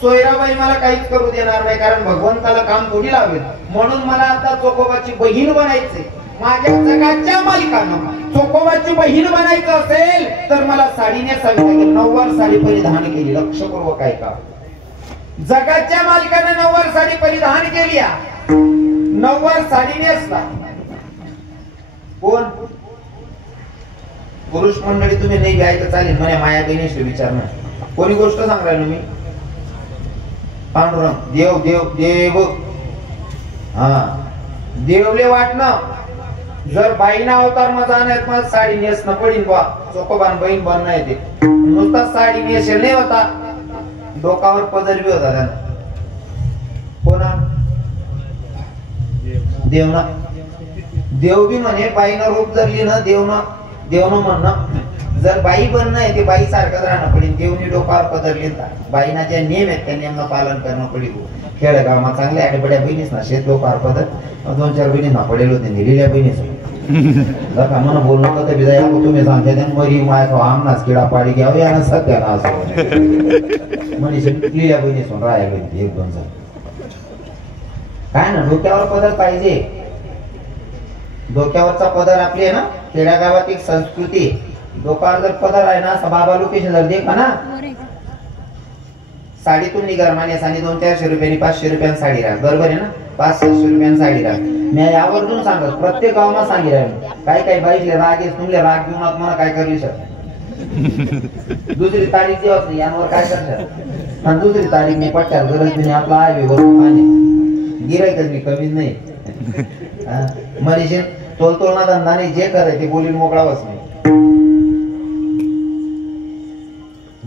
सोयराबाई मला काहीच करू देणार नाही, कारण भगवंताला काम थोडी लावेल. म्हणून मला आता चोखोबाची बहीण बनायचंय. माझ्या जगाच्या मालकानं चोखोबाची बहीण बनायचं असेल तर मला साडी नेसावी लागेल. नऊवार साडी परिधान केली. लक्षपूर्वक ऐका, जगाच्या मालकानं नऊवार साडी परिधान केली, नऊवार साडी नेसला. कोण? पुरुष मंडळी तुम्ही नाही घ्यायचं चालेल म्हणे, माया बहिणीशी विचारणं. कोणी गोष्ट सांगायला मी? पांडुरंग देव देव देव, हा देवले वाटणं. जर बाईना अवतार मजा नाही मग साडी नेसणं पडीन बा. चोखोबान बहीण बनणं येते. नुसता साडी नेसेल नाही होता, डोकावर पदर बी होता त्यांना. कोणा? देवना. देव बी म्हणे बाईनं रूप धरली ना, देवनं म्हणणं जर बाई बनणं आहे ते बाई सारखंच राहणं पडेल. देवनी डोकावर पदरली, बाईना जे नियम आहेत त्या नियमनं पालन करणं पडेल. खेडेगावમાં चांगल्या आठवड्या बहिणीस ना शेत डोकावर पदर, 2-4 बहिणींना पडेल होते, लिहिल्या बहिणीस का म्हणून बोल नका तर बिजा तुम्ही सांगते मरी माय आमनाच किडा पाडी घ्यावं या सध्याला असं म्हणे लिहिल्या बहिणीसून राहायला बहिणी 1-2 जण. काय ना डोक्यावर पदर पाहिजे. डोक्यावरचा पदर आपली आहे ना, खेड्यागावात एक संस्कृती. डोक्यावर जर पदर आहे ना, असं बाबा लोकेशन जर देखा ना, साडीतून निघार मानेस आणि 200-400 रुपयांनी 500 रुपयांनी साडी राहा. बरोबर आहे ना? 500-600 रुपयांनी साडी राहा. मी यावरून सांगत प्रत्येक गावात सांगी राहील. काही बाईकले राग येस, तुमले राग घेऊन मला काय करू शकत. दुसरी तारीख दिवस नाही यांवर काय करतात. आणि दुसरी तारीख नाही पट्ट्यात गरज नाही. आपला हायवे वरून पाणी गिरायकच मी कमीच नाही. मनीषे तोलतोलना धंदा नाही, जे करायचे ते बोलीन मोकळावच नाही.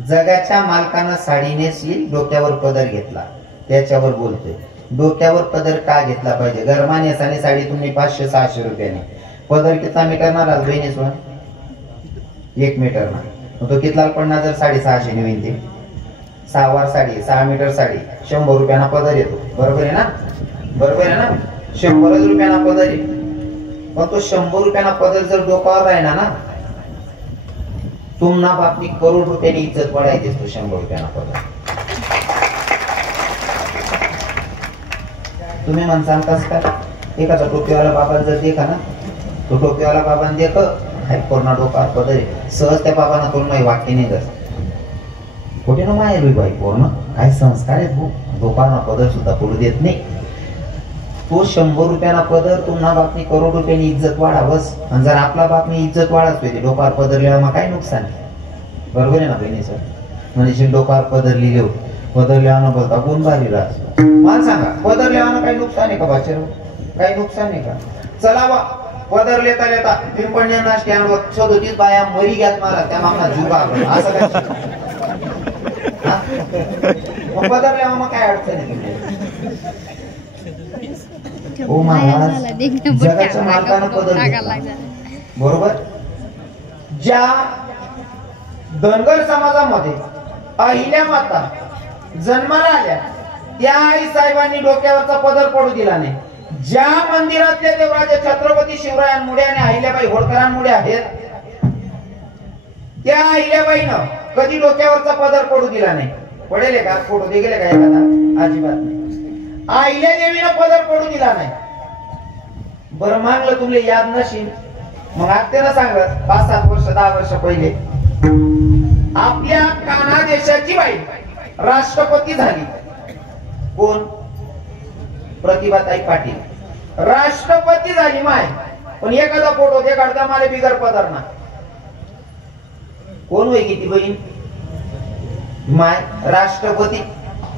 जगाच्या मालकानं साडी नेसली, डोक्यावर पदर घेतला. त्याच्यावर बोलतोय डोक्यावर पदर का घेतला पाहिजे. गरमा नेसाने साडी तुम्ही 500-600 रुपयाने. पदर कितना मीटरना राज बहिणी सोन? 1 मीटरना. तो कितला पडणार जर 650 ने होईल ते? 6 वार साडी, 6 मीटर साडी, 100 रुपयांना पदर येतो. बरोबर आहे ना? बरोबर आहे ना? 100 रुपयांना पदर आहे. पण तो 100 रुपयांना पदर जर डोक्यावर राहिला ना, तुम्हाला बापनी करोड रुपयानी इज्जत वाढायची. तो 100 रुपयांना पदर. तुम्ही म्हणसाल कस काय? एखादा टोपीवाला बाबा जर देखा ना, तो टोपीवाला बाबांना देख हाय कोरोना डोक्यावर पदर आहे, सहज त्या बाबांना तो नाही वाक्य नाही करत. कुठे ना माय बाई पूर्ण काय संस्कार आहेत भाऊ. डोक्यावर पदर सुद्धा पडू देत नाही. तो 100 रुपयांना पदर तुम्हाला बापनी करोड रुपयांनी इज्जत वाढावस. आणि जर आपला बापनी इज्जत वाढत होती डोक्यावर पदर लिहावा काय नुकसान. बरोबर आहे ना बहिणी सर? म्हणजे डोक्यावर पदर लिहिले पदर लिहावं बोलता गुण भारी राहत. मला सांगा पदर लिहावं काही नुकसान आहे का बाचेर? काही नुकसान आहे का? चला बा पदर लेता लेता पिंपळण्या स्टँडवर 37 बाया मरी घ्यात मारा त्या मामला जुगा असं काय? पदर लिहावं मग काय अडचण आहे तुमच्या? ओ महाराज जगाच्या मालकानं पदर घेतला. बरोबर. ज्या धनगर समाजामध्ये अहिल्या माता जन्माला आल्या त्या आई साहेबांनी डोक्यावरचा पदर पडू दिला नाही. ज्या मंदिरातले देवराजे छत्रपती शिवरायांमुळे आणि अहिल्याबाई होळकरांमुळे आहेत त्या अहिल्याबाईनं कधी डोक्यावरचा पदर पडू दिला नाही. पडेल का? फोटो दे गेले का एखादा? अजिबात नाही. अहिल्या देवीनं पदर पडू दिला नाही. बरं मागलं तुमले याद नशील मग आत्यानं सांगत 5-7 वर्ष 10 वर्ष पहिले आपल्या कान्हा देशाची बाई राष्ट्रपती झाली. कोण? प्रतिभाताई पाटील राष्ट्रपती झाली माय. पण एखादा फोटो दे काढता मला बिगर पदर ना. कोण होई किती बहीण माय?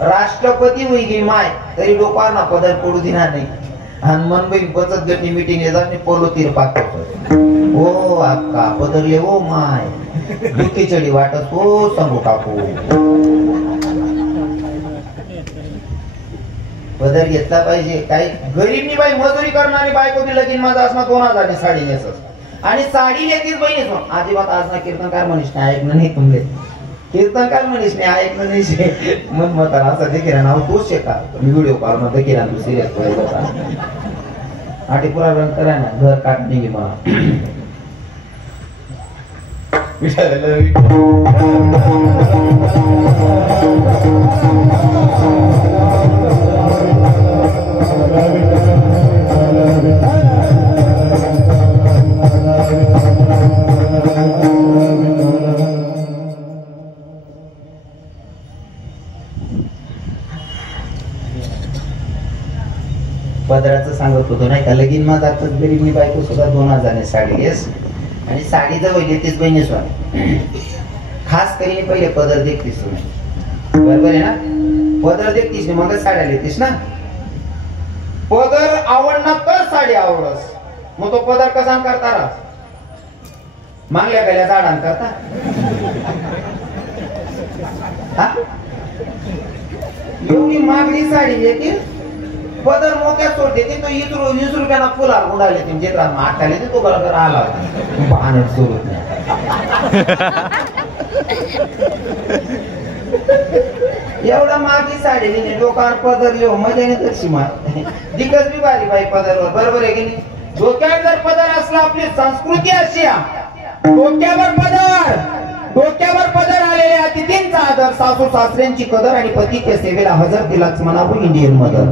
राष्ट्रपती होई गे माय तरी डोक्यावर ना पदर पडू देणार नाही. आणि मन बहीण बचत गटनी मीटिंग येतात पोलो तीर पाकतो. ओ अक्का पदरले ओ माय दुखी चढी वाटत हो. 100 काकू पदर घेतला पाहिजे. काही गरीबनी बाई मजुरी करणारी बायको बी लगीन माझा असणार 2000 साडी नेसत आणि साडी नेतीच बहिणीच अजिबात आज ना कीर्तनकार म्हणीस नाही ऐकलं नाही तुमले कीर्तनकार म्हणीस नाही ऐकलं नाही मन मत असं देखील नाव तोच शेका मी व्हिडिओ कॉल मध्ये केला तू सिरियस आठी पुरा रंग करा ना घर काढणे की मला पदराचं सांगत होतो नाही का लगीन माझा गरीबी बायको सुद्धा 2000 साडी घेस आणि साडी जवळ घेतेच बहिणी स्वामी खास करीने पहिले पदर देखतीस तुम्ही बरोबर आहे ना पदर देखतीस मग साड्या घेतीस ना पदर आवडणार तर साडी आवडस मग तो पदर कसा करता रा मागल्या गेल्या झाडां करता एवढी मागणी साडी घेतील पदर मोक्या सोड देते तो 20 रुपयाला फुला उडाले तुमचे आठाले तो बरोबर आला पाहणं सुरू एवढा मागी साडी दिली डोक्यावर पदर लिहो मजाने तशी मार दिकच बी बारी बाई पदरवर बरोबर आहे की नाही डोक्यावर जर पदर असला आपली संस्कृती अशी डोक्यावर पदर आलेले अतिथींचा आदर सासू सासऱ्यांची कदर आणि पतीच्या सेवेला हजर दिलाच म्हणावं इंडियन मदर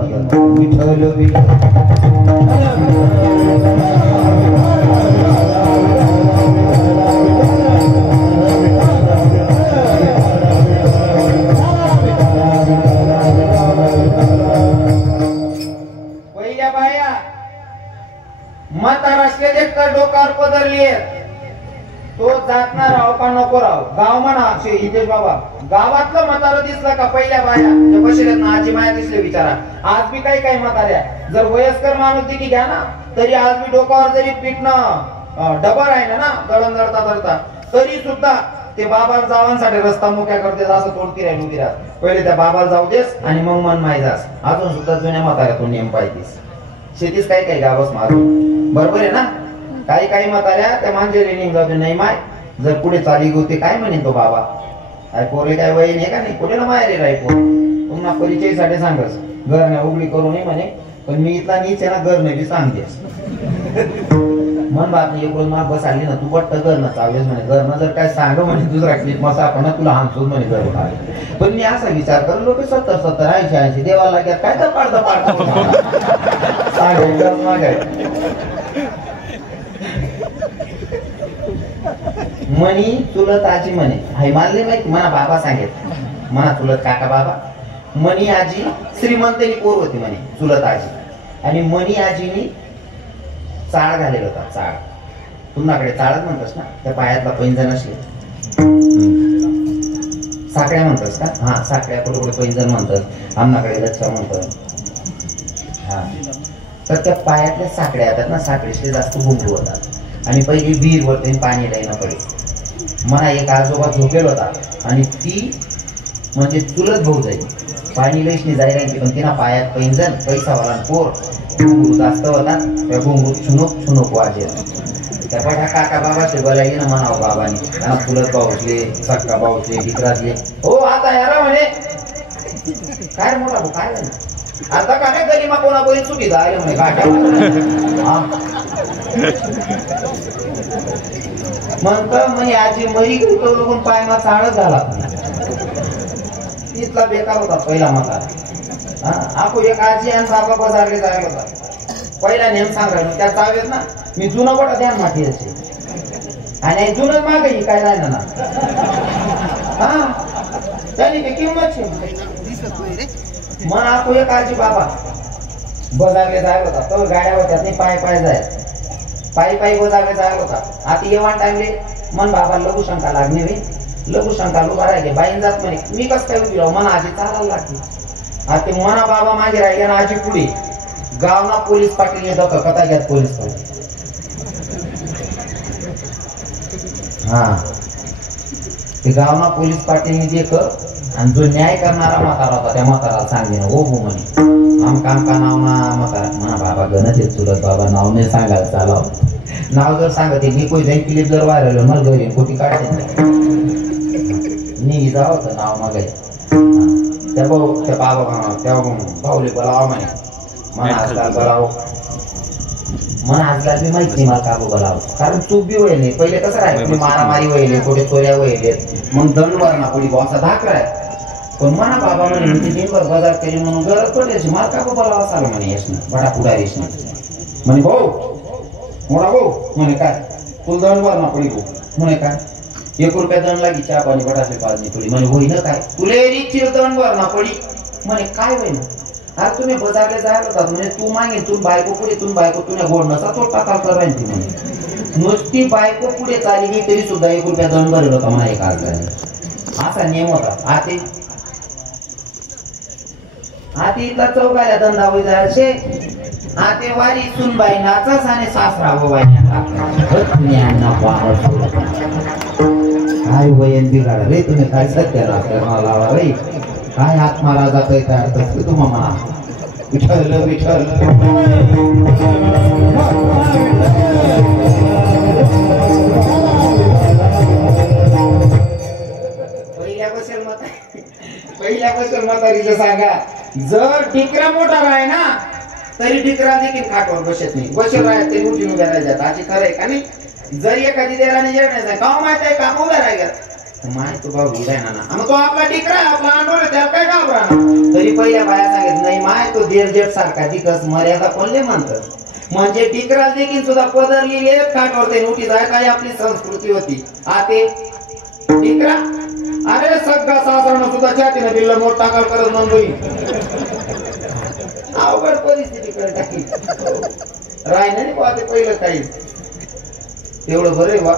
पहिल्या बाया म्हातार असलेले डोक्यावर पदर लिहित तो जात ना राव का नको राव गाव म्हणा हितेश बाबा गावातलं म्हातारं दिसलं का पहिल्या बाया बसले ना आजी माया दिसले विचारा आज बी काही म्हाताऱ्या जर वयस्कर माणूस देखील घ्या ना तरी आज बी डोक्यावर जरी पिटणं डबर आहे ना दळण दळता तरी सुद्धा ते बाबाला जावांसाठी रस्ता मोक्या करते असं तोडती राहील उभी राहत पहिले त्या बाबाला जाऊ देस आणि मग मन माय जास अजून सुद्धा जुन्या म्हाताऱ्यातून नेम पाहिजेस शेतीच काही गावच मारून बरोबर आहे ना काही म्हाताऱ्या त्या मांजरी निघावते नाही माय जर पुढे चाली गोते काय म्हणेन तो बाबा काय पोरले काय वय नाही का नाही कुठे ना माहेरी राही पोर तुम्हाला परिचयसाठी सांगस घर नाही उघडी करू नये म्हणे पण मी इथला नीच आहे ना घर नाही सांगतेस मन बात नाही एक रोज मला बस आली ना तू पट्ट घर ना चावेस म्हणे घर ना जर काय सांग म्हणे दुसरा क्लिप मसा आपण तुला हानसून म्हणे घर पण मी असा विचार करू लोक 70 80 देवाला लागत काय तर पाडता मनी चुलत आजी म्हणे हाय मानले माहिती मना बाबा सांगेल मना चुलत काका बाबा मनी आजी श्रीमंतनी पोर होती म्हणे चुलत आजी आणि मनी आजीनी चाळ घालेला होता चाळ तुमच्याकडे चाळच म्हणतोस ना त्या पायातला पैंजण असले साकड्या म्हणतोस का हा साकड्या कुठे पैंजण म्हणतात आमच्याकडे लक्ष म्हणतात हा तर त्या पायातल्या साकड्या येतात ना साखरेचे जास्त घुंगरू होतात आणि पहिली विहीर वरती पाणी राहिना पडे मला एक आजोबा झोपेल होता आणि ती म्हणजे चुलत भाऊ जाईल पाणी लईशनी जायला पण तिना पायात पैंजण पैसावाला पोर घुंगरू जास्त होता त्या घुंगरू छुनोक वाजेल त्या पठा काका बाबाचे बोलायले ना म्हणावं बाबांनी त्यांना चुलत भाऊचे सक्का भाऊचे मित्रातले हो आता यार म्हणे काय मोठा भाऊ काय झालं आता काय गरीमा कोणा कोणी चुकी जायला म्हणे गाठा म्हणतो म्हणे आजी मरी तो लोकून पायमा चाळच झाला इथला बेकार होता पहिला म्हातारा आपण एक आजी आणि बाबा बाजारले जायला होता पहिला नेम सांगायला त्या चावेत ना मी जुनं गोटा द्या माती याचे आणि जुनं मागही काय नाही ना हा त्याने काही किंमत मन आपण एक आजी बाबा बाजारले जायला होता तो गाड्या होत्या नाही पाय जाय पायी बाजारले जायला होता आता येवान टाइमले मन बाबा लघु शंका लागणे रे लघु शंका उभा राहिले बाईन जात म्हणे मी कस काय उभी राहू मना आजी चालायला लागली आता मना बाबा मागे राहिले ना आजी पुढे गावना पोलीस पाटील येतात कथा घ्यात पोलीस पाटील हा ते गावना पोलीस पाटील देख आणि जो न्याय करणारा म्हातारा होता त्या म्हाताराला सांगे ना हो म्हणे आमका आमका नाव ना म्हातारा म्हणा बाबा गणत येत चुलत बाबा नाव नाही सांगायला चालाव नाव जर सांगते मी कोई जाईल क्लिप जर व्हायरल मला घरी कुठे काढते मी जावं तर नाव मागायचं त्या भाऊ त्या बाबा त्या भाऊले बोलावा म्हणे मन आजकाल बोलावं मन आजकाल मी माहित नाही मला का बोलावं कारण चूक बी वळले पहिले कसं राहायचं मारामारी वळले कुठे चोऱ्या वळले मग दंड वरणा कोणी बॉसा धाकरा आहे पण म्हणा बाबा म्हणे मी ती दिनभर बाजार केली म्हणून गरज पडल्याची मला का बोलावं चालू म्हणे यशनं बडा पुढारी यशनं म्हणे भाऊ मोठा भाऊ म्हणे काय तुला दंड वरणा पडी भाऊ म्हणे काय 1 रुपया दंड लागी चहा पाणी बटाटे पाजणी पडी म्हणे होई ना काय तुले रिक्षीर दंड वरणा पडी म्हणे काय होई ना अरे तुम्ही बाजारला जायला होतात म्हणजे तू मागेल तू बायको पुढे तू बायको तुला गोड नसा तो टाकाल कर राहील म्हणे नुसती बायको पुढे चालली तरी सुद्धा 1 रुपया दंड भरलं होता म्हणा एक आज असा नियम होता आती इथला चौकाला धंदा होई जायचे आते वारी सुनबाई नाचस आणि सासरा बाई काय वयन बिघाड रे तुम्ही काय सत्य लावा रे काय आत्माला जात आहे तुम्हाला विठ्ठल विठ्ठल पहिल्यापासून म्हातारीचं सांगा जर टिकरा मोठा आहे ना तरी टिकरा देखील खाटवर बसत नाही बसत राहत तरी उठून उभ्या राहायच्यात अशी खरं आहे का नाही जरी एखादी देराने जेवण्याचा का माहित आहे काम उभ्या राहायच्यात माहित तो भाऊ हिराय ना मग तो आपला टिकरा आपला अंडोळ त्याला काय घाबरा तरी पहिल्या बाया सांगत नाही माय तो देर जेट सारखा तिकस मर्यादा पडले म्हणतात म्हणजे टिकरा देखील सुद्धा पदरलेली खाटवर ते उठी जाय काय आपली संस्कृती होती आते टिकरा अरे सगळा सासरानं सुद्धा छातीनं दिलं मोठ टाकाल करत मुंबई अवघड परिस्थिती कडे टाकी राय नाही पाहते पहिलं काही तेवढं बरं वा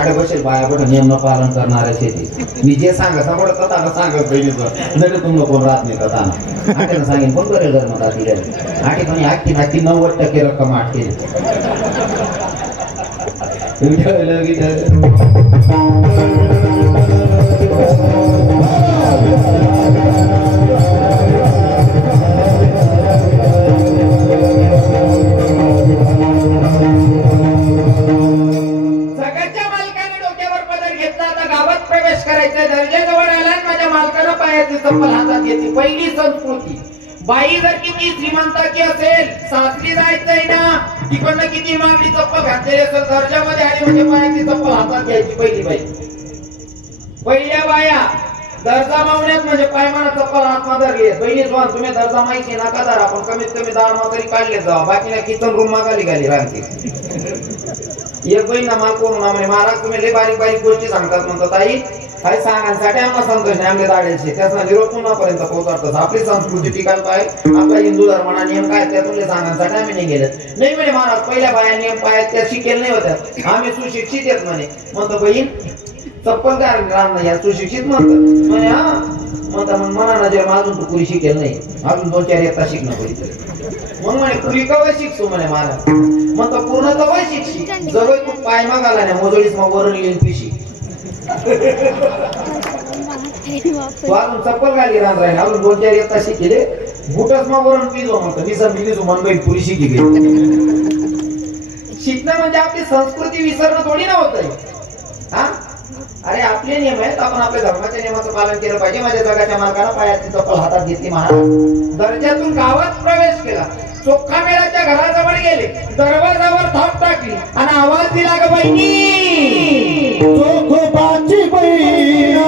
आडे बसेल बाया बट नियम पालन करणाऱ्या शेती मी जे सांगत कथानं सांगत बहिणीचं नाही तुम्हाला कोण राहत नाही कथानं आठेनं सांगेन पण बरेल घर मग आठे पण आखी 90% रक्कम आठ केली पहिली संस्कृती बाई जर किती श्रीमंताची असेल सासरी जायचंय ना तिकडनं किती मागणी चप्पल घातलेली असेल दर्जामध्ये आली म्हणजे पायाची चप्पल हातात घ्यायची पहिली बाई पहिल्या बाया दर्जा मागण्यात म्हणजे पायमाना चप्पल हात धरली बहिणी स्वान तुम्ही दर्जा माहिती नका धरा आपण कमीत कमी 10 तरी काढले जावा बाकीला किचन रूम मागाली गाली राहते एक बहीण ना माल करून म्हणे महाराज तुम्ही लय बारीक बारीक गोष्टी सांगतात म्हणतात ताई काय सांगण्यासाठी आम्हाला संतोष नाही आमले दाड्याचे त्याचा निरोप पुन्हापर्यंत पोहोचतात आपली संस्कृती टिकायला पाहिजे आपला हिंदू धर्माना नियम काय त्यातून सांगण्यासाठी आम्ही नाही गेले नाही म्हणे महाराज पहिल्या बाया नियम पायात त्या शिकेल नाही होत्या आम्ही सुशिक्षित येत म्हणे म्हणतो बहीण चप्पल काय राम या सुशिक्षित म्हणतात म्हणे हा म्हणता मग म्हणा ना जर अजून तू पुरी शिकेल नाही अजून 2-4 येता शिकणं पुरी मग म्हणे पुरी कवय शिकतो म्हणे महाराज म्हणतो पूर्ण कवय शिकशी जवळ तू पाय मागाला नाही मोजळीस मग वरून येईल पिशी तू अजून चप्पल घाली राहत राहील अजून 2-4 येता शिकेले बुटच मग वरून पिजो म्हणतो मी म्हणून पुरी शिकी शिकणं म्हणजे आपली संस्कृती विसरणं थोडी ना होत हा अरे आपले नियम आहेत आपण आपल्या धर्माच्या नियमाचं पालन केलं पाहिजे माझ्या जगाच्या मालकाला पायाची चप्पल हातात घेतली महाराज दर्जातून गावात प्रवेश केला चोखा मेळाच्या घराजवळ गेले दरवाजावर थाप टाकली आणि आवाज दिला ग बहिणी चोखोबाची बहीण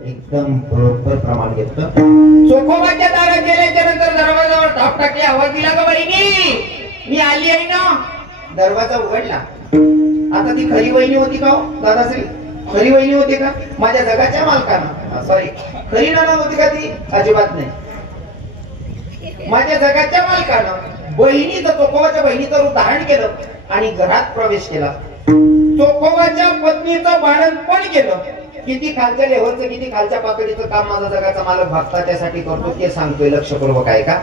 एकदम बरोबर प्रमाण घेतलं. चोखोबाच्या दारात गेल्याच्या नंतर दरवाजावर धाप टाकली. आवाज दिला का वहिनी, मी आली आहे ना. दरवाजा उघडला. आता ती खरी वहिनी होती का हो दादाश्री? खरी वहिनी होती का? माझ्या जगाच्या मालकानं, सॉरी खरी नणंद होती का ती? अजिबात नाही. माझ्या जगाच्या मालकानं बहिणीचं, चोखोबाच्या बहिणीचं रूप धारण केलं आणि घरात प्रवेश केला. चोखोबाच्या पत्नीचं बाळंतपण केलं. किती खालच्या लेव्हलचं, किती खालच्या पातळीचं काम माझा जगाचा मालक भक्ताच्यासाठी करतो ते सांगतोय. लक्षपूर्वक आहे का?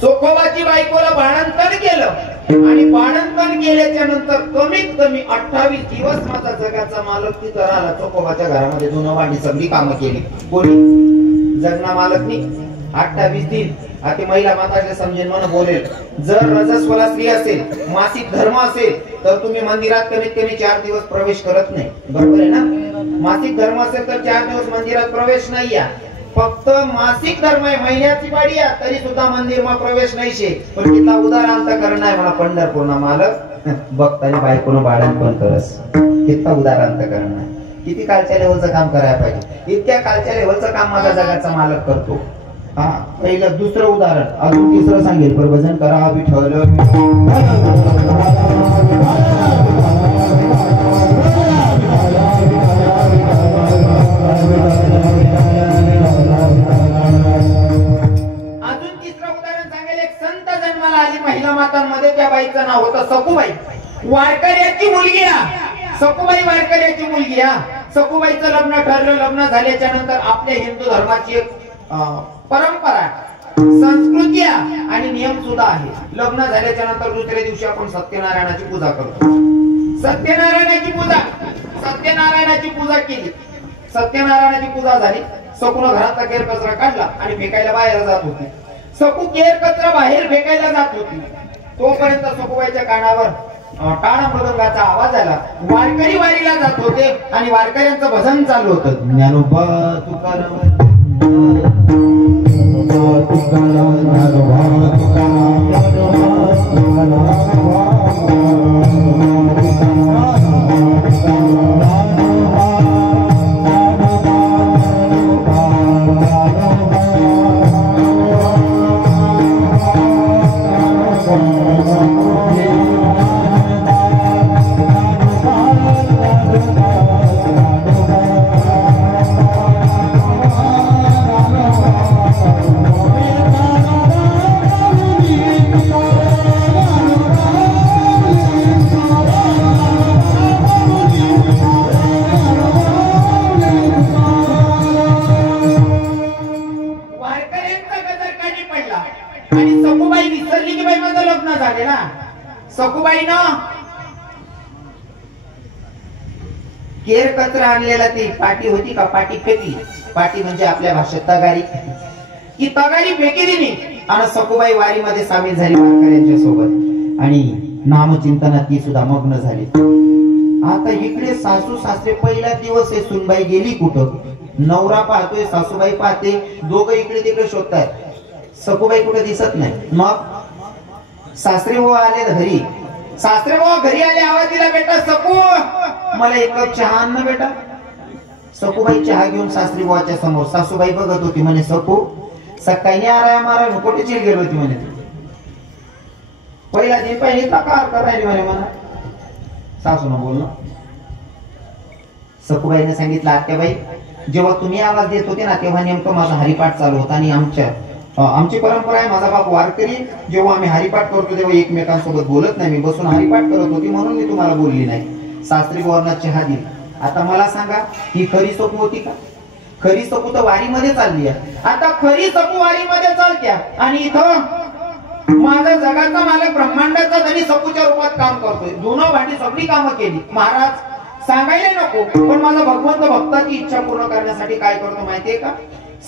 चोखोबाची बायकोला बाळंतपण केलं आणि बाळंतपण केल्याच्या नंतर कमीत कमी 28 दिवस माझा जगाचा मालक तिथं राहिला. चोखोबाच्या घरामध्ये जुनं वाढी सगळी कामं केली. कोणी? जगना मालकनी 28 दिन. आता महिला माताचे समजेन म्हणून बोलेल. जर रजस्वला स्त्री असेल, मासिक धर्म असेल, तर तुम्ही मंदिरात कमीत कमी 4 दिवस प्रवेश करत नाही. बरोबर आहे ना? मासिक धर्म असेल तर 4 दिवस मंदिरात प्रवेश नाही या. फक्त मासिक धर्म आहे, महिन्याची पाडी आहे, तरी सुद्धा मंदिरमा प्रवेश नाही शे. पण तिथला उदार अंतकरण आहे म्हणा. पंढरपूरना मालक भक्ताने बायकोनं बाळंतपण करस. कितना उदार अंतकरण आहे. किती कालच्या लेवलचं काम करायला पाहिजे. इतक्या कालच्या लेवलचं काम माझा जगाचा मालक करतो. हा पहिलं. दुसरं उदाहरण अजून तिसरं सांगेल. प्रभजन करा विठ्ठल. अजून तिसरं उदाहरण सांगेल. एक संत जन्माला आली महिला मातांमध्ये. त्या बाईचं नाव होतं सखूबाई. वारकऱ्याची मुलगी आहे. सखूबाई वारकऱ्याची मुलगी आहे. सखूबाईचं लग्न ठरलं. लग्न झाल्याच्या नंतर आपल्या हिंदू धर्माची एक परंपरा, संस्कृती आणि नियम सुद्धा आहे. लग्न झाल्याच्या नंतर दुसऱ्या दिवशी आपण सत्यनारायणाची पूजा करतो. सत्यनारायणाची पूजा केली. सत्यनारायणाची पूजा झाली. सखून घरातला केर कचरा काढला आणि फेकायला बाहेर जात होती. सखू केर कचरा बाहेर फेकायला जात होती. तोपर्यंत सखूबाईच्या कानावर टाळा मृदंगाचा आवाज आला. वारकरी वारीला जात होते आणि वारकऱ्यांचं भजन चालू होतं. ज्ञानोबा तुकाराम केर कचरा आणलेला ती पाटी होती का? पाटी फेकली. पाटी म्हणजे आपल्या भाषेत तगारी. की तगारी फेकी दिली आणि सखूबाई वारीमध्ये सामील झाली वारकऱ्यांच्या सोबत आणि नामचिंतनात ती सुद्धा मग्न झाली. आता इकडे सासू सासरे. पहिला दिवस आहे. सुनबाई गेली कुठं? नवरा पाहतोय, सासूबाई पाहते. दोघं इकडे तिकडे शोधतायत. सखूबाई कुठे दिसत नाही. मग सासरे भाऊ आले घरी. सासरे भाऊ घरी आले. आवाज दिला, बेटा सकू मला एक कप चहा आण ना बेटा. सकूबाई चहा घेऊन सासरी भावाच्या समोर. सासूबाई बघत होती. म्हणे सकू सकाळी आराया मारा कुठे चिल गेली होती म्हणे. पहिला दिन पहिली तकार करायला म्हणे म्हणा. सासून बोलणं. सकूबाईने सांगितलं, आत्याबाई जेव्हा तुम्ही आवाज देत होते ना तेव्हा नेमकं माझा हरिपाठ चालू होता आणि आमची परंपरा आहे. माझा बाप वारकरी. जेव्हा आम्ही हरिपाठ करतो तेव्हा एकमेकांसोबत बोलत नाही. मी बसून हरिपाठ करत होती म्हणून मी तुम्हाला बोलली नाही. सासरी भावांना चहा दिली. आता मला सांगा ही खरी सकू होती का? खरी सकू तर वारीमध्ये चालली आहे. आता खरी सकू वारीमध्ये चालत्या आणि इथं माझा जगाचा मालक ब्रह्मांडाचा धनी सकूच्या रूपात काम करतोय. दोन भांडी सगळी कामं केली. महाराज सांगायला नको, पण माझा भगवंत भक्ताची इच्छा पूर्ण करण्यासाठी काय करतो माहितीये का?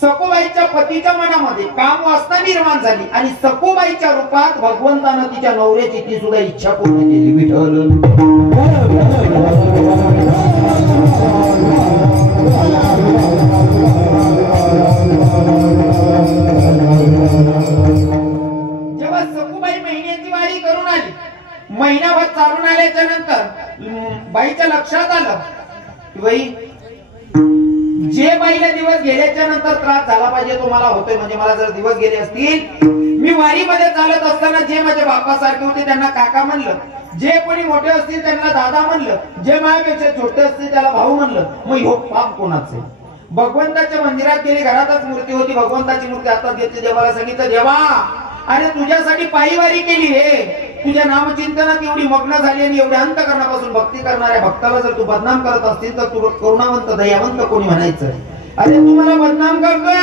सखूबाईच्या पतीच्या मनामध्ये काम वासना निर्माण झाली आणि सखूबाईच्या रूपात भगवंतानं तिच्या नवऱ्याची ती सुद्धा इच्छा पूर्ण केली. विठ्ठल जेव्हा सखूबाई महिन्याची वारी करून आली, महिनाभर चालून आल्याच्या नंतर बाईच्या लक्षात आलं की बाई जे बाईला दिवस गेल्याच्या नंतर त्रास झाला पाहिजे तो मला होतोय. म्हणजे मला जर दिवस गेले असतील, मी वारीमध्ये चालत असताना जे माझ्या बापासारखे होते त्यांना काका म्हणलं, जे कोणी मोठे असतील त्यांना दादा म्हणलं, जे माझ्यापेक्षा छोटे असतील त्याला भाऊ म्हणलं, मग ह्यो पाप कोणाचे? भगवंताच्या मंदिरात गेली, घरातच मूर्ती होती, भगवंताची मूर्ती हातात घेतली, देवाला सांगितलं, देवा अरे तुझ्यासाठी पायीवारी केली रे, तुझ्या नामचिंतनात एवढी मग्न झाली आणि एवढ्या अंतःकरणापासून भक्ती करणाऱ्या भक्ताला जर तू बदनाम करत असतील तर तू करुणावंत दयावंत कोणी म्हणायचं? अरे तू मला बदनाम करतोय.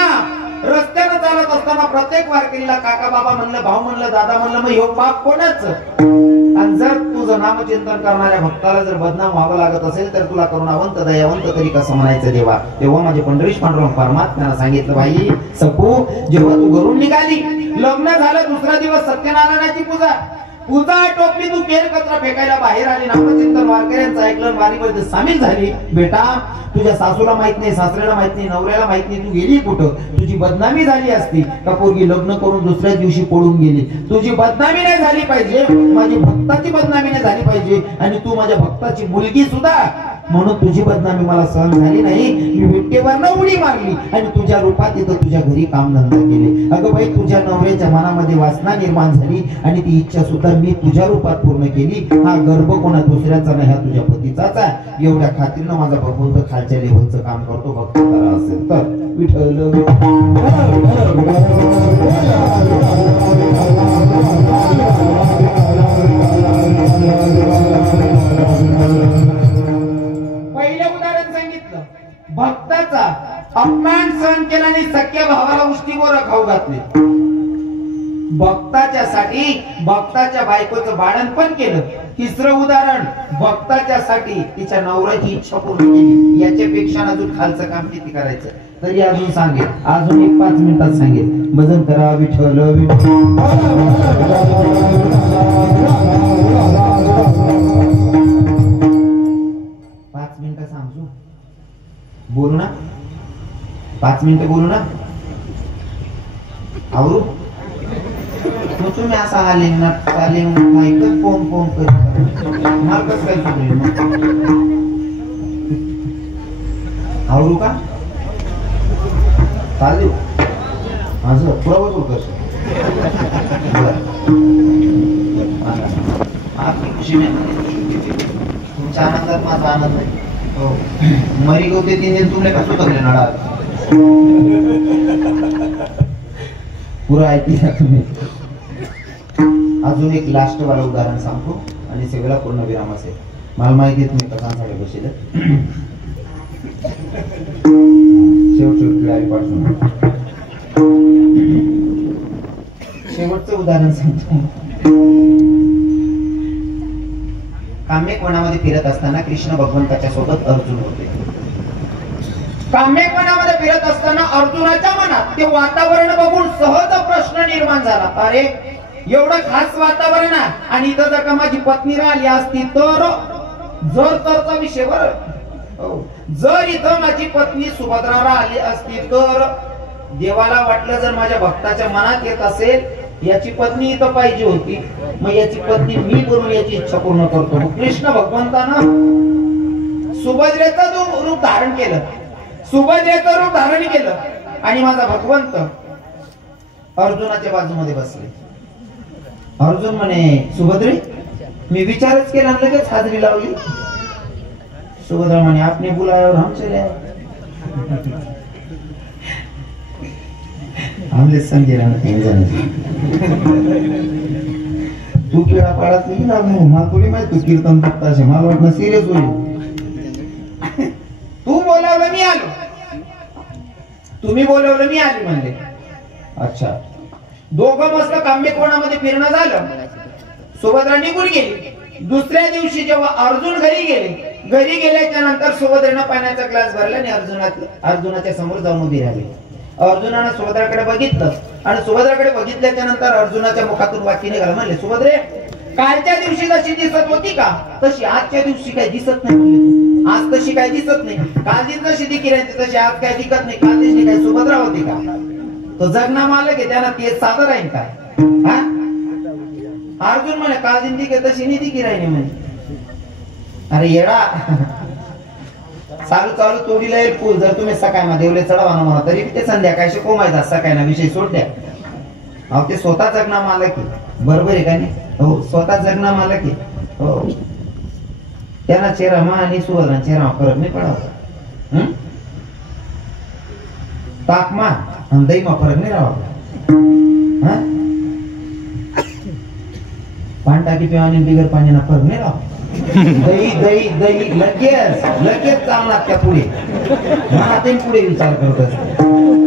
रस्त्यानं चालत असताना प्रत्येक वारकरीला काका बाबा म्हणलं, भाऊ म्हणलं, दादा म्हणलं, मग ह्यो पाप कोणाचं? आणि जर तुझं नामचिंतन करणाऱ्या भक्ताला जर बदनाम व्हावं लागत असेल तर तुला करुणावंत दयावंत तरी कसं म्हणायचं देवा? तेव्हा माझे पंढरीश पांडुरंग परमात्म्याला सांगितलं, बाई सखू, जेव्हा तू घरून निघाली, लग्न झालं, दुसरा दिवस सत्यनारायणाची पूजा टोपली, तू केर कचरा फेकायला बाहेर आली, नामचिंतन वारकऱ्यांचं ऐकलं, वारीमध्ये सामील झाली. बेटा तुझ्या सासूला माहित नाही, सासऱ्याला माहित नाही, नवऱ्याला माहित नाही, तू गेली कुठं? तुझी बदनामी झाली असती का पोरगी लग्न करून दुसऱ्या दिवशी पळून गेली? तुझी बदनामी नाही झाली पाहिजे, माझी भक्ताची बदनामी नाही झाली पाहिजे. आणि तू माझ्या भक्ताची मुलगी सुद्धा, म्हणून तुझी बदनामी मला सहन झाली नाही. मी विटेवर उडी मारली आणि तुझ्या रूपात इथं तुझ्या घरी कामधंदा केले. अगं बाई, तुझ्या नवऱ्याच्या मनामध्ये वासना निर्माण झाली आणि ती इच्छा सुद्धा मी तुझ्या रूपात पूर्ण केली. हा गर्भ कोणा दुसऱ्याचा नाही, हा तुझ्या पतीचाच आहे. एवढ्या खात्रीनं माझा भगवंत खालच्या लेवलचं काम करतो. भक्त करा असेल तर विठ्ठल भक्ताचा अपमान सहन केला आणि सख्या भावाला उष्टीवर खाऊ घातले. भक्ताच्या साठी भक्ताच्या बायकोचं भांडण पण केलं. तिसरं उदाहरण, भक्ताच्या साठी तिच्या नवऱ्याची इच्छा पूर्ण केली. याच्यापेक्षा अजून खालचं काम किती करायचं? तरी अजून सांगेल, अजून एक 5 मिनिटात सांगेल. भजन करा विठ्ठल विठ्ठल. 5 मिनिटं सांगू, बोलू ना? 5 मिनिटं बोलू ना? आवरू मग तुम्ही असा आले ना, चाले ऐकत फोन फोन करत मला कसं काय सुचले मग? आवरू का? चालू माझं पुरा बघू कसं आपली खुशी तुमच्या आनंदात माझा आनंद आहे. हो, मरी गवते 3 दिन तुमले कसं तगले नळा पुरा ऐकली तुम्ही. अजून एक लास्ट वाला उदाहरण सांगतो आणि सेवेला पूर्ण विराम असेल. मला माहिती तुम्ही कथांसाठी बसले. शेवटचं उदाहरण सांगतो. काम्यक वनामध्ये फिरत असताना कृष्ण भगवंताच्या सोबत अर्जुन होते. काम्यक वनामध्ये फिरत असताना अर्जुनाच्या मनात ते वातावरण बघून सहज प्रश्न निर्माण झाला, अरे एवढं खास वातावरण आहे आणि इथं जर का माझी पत्नी राहिली असती तर, जर तरचा विषय बर, जर इथं माझी पत्नी सुभद्रा राहिली असती तर, देवाला वाटलं जर माझ्या भक्ताच्या मनात येत असेल याची पत्नी इथं पाहिजे होती, मग याची पत्नी मी करून याची इच्छा पूर्ण करतो. कृष्ण भगवंतानं सुभद्रेचं रूप धारण केलं, सुभद्रेचं रूप धारण केलं आणि माझा भगवंत अर्जुनाच्या बाजूमध्ये बसले. अर्जुन म्हणे, सुभद्रे मी विचारच केला, लगेच हाजरी लावली. सुभद्रा म्हणे, आपने बुलाया और हम चले आए. हमले समजे ना तू किडा पाडा तुम्ही लागू, मला थोडी माहिती तू कीर्तन बघता असे, मला वाटलं सिरियस होईल. तू बोलावलं मी आलो, तुम्ही बोलवलं मी आली म्हणले. अच्छा, दोघं मस्त काम्यक वनामध्ये फिरणं झालं. सुभद्रा निघून गेली. दुसऱ्या दिवशी जेव्हा अर्जुन घरी गेले, घरी गेल्याच्या नंतर सुभद्रेनं पाण्याचा ग्लास भरला आणि अर्जुनाच्या समोर जाऊन उभी राहिली. अर्जुनानं सुभद्राकडे बघितलं आणि सुभद्राकडे बघितल्याच्या नंतर अर्जुनाच्या मुखातून वाक्य निघालं, म्हणले, सुभद्रे कालच्या दिवशी जशी दिसत होती का तशी आजच्या दिवशी काही दिसत नाही. म्हणले, आज तशी काही दिसत नाही. काल दिन जशी दिखी राहते तशी आज काही दिसत नाही. काल दिवशी काही सुभद्रा होती का? तो जगना मालक आहे, त्यांना तेच सादर राहील काय? अर्जुन म्हणे, काल दिन दिखे तशी नाही दिखी राहिली म्हणे. अरे येडा, चालू चालू तोडीला येईल पूल. जर तुम्ही सकाळी देवले चढवा ना म्हणा तरी ते संध्याकाळशी कोमायचा सकाळी विषय सोड द्या. अहो ते स्वतः जगना मालक आहे, बरोबर आहे का नाही? हो स्वतः जगना मालक आहे. हो त्यांना चेहरा मा आणि सुवर्ण चेहरा फरक नाही पडावा. तापमान आणि दहीमा फरक नाही राहावा. पाणी टाकी पिवा आणि बिगर पाण्याला फरक नाही राहावा. दही दही दही लगेच लगेच चालणार त्या पुढे मनातही पुढे विचार करत असते.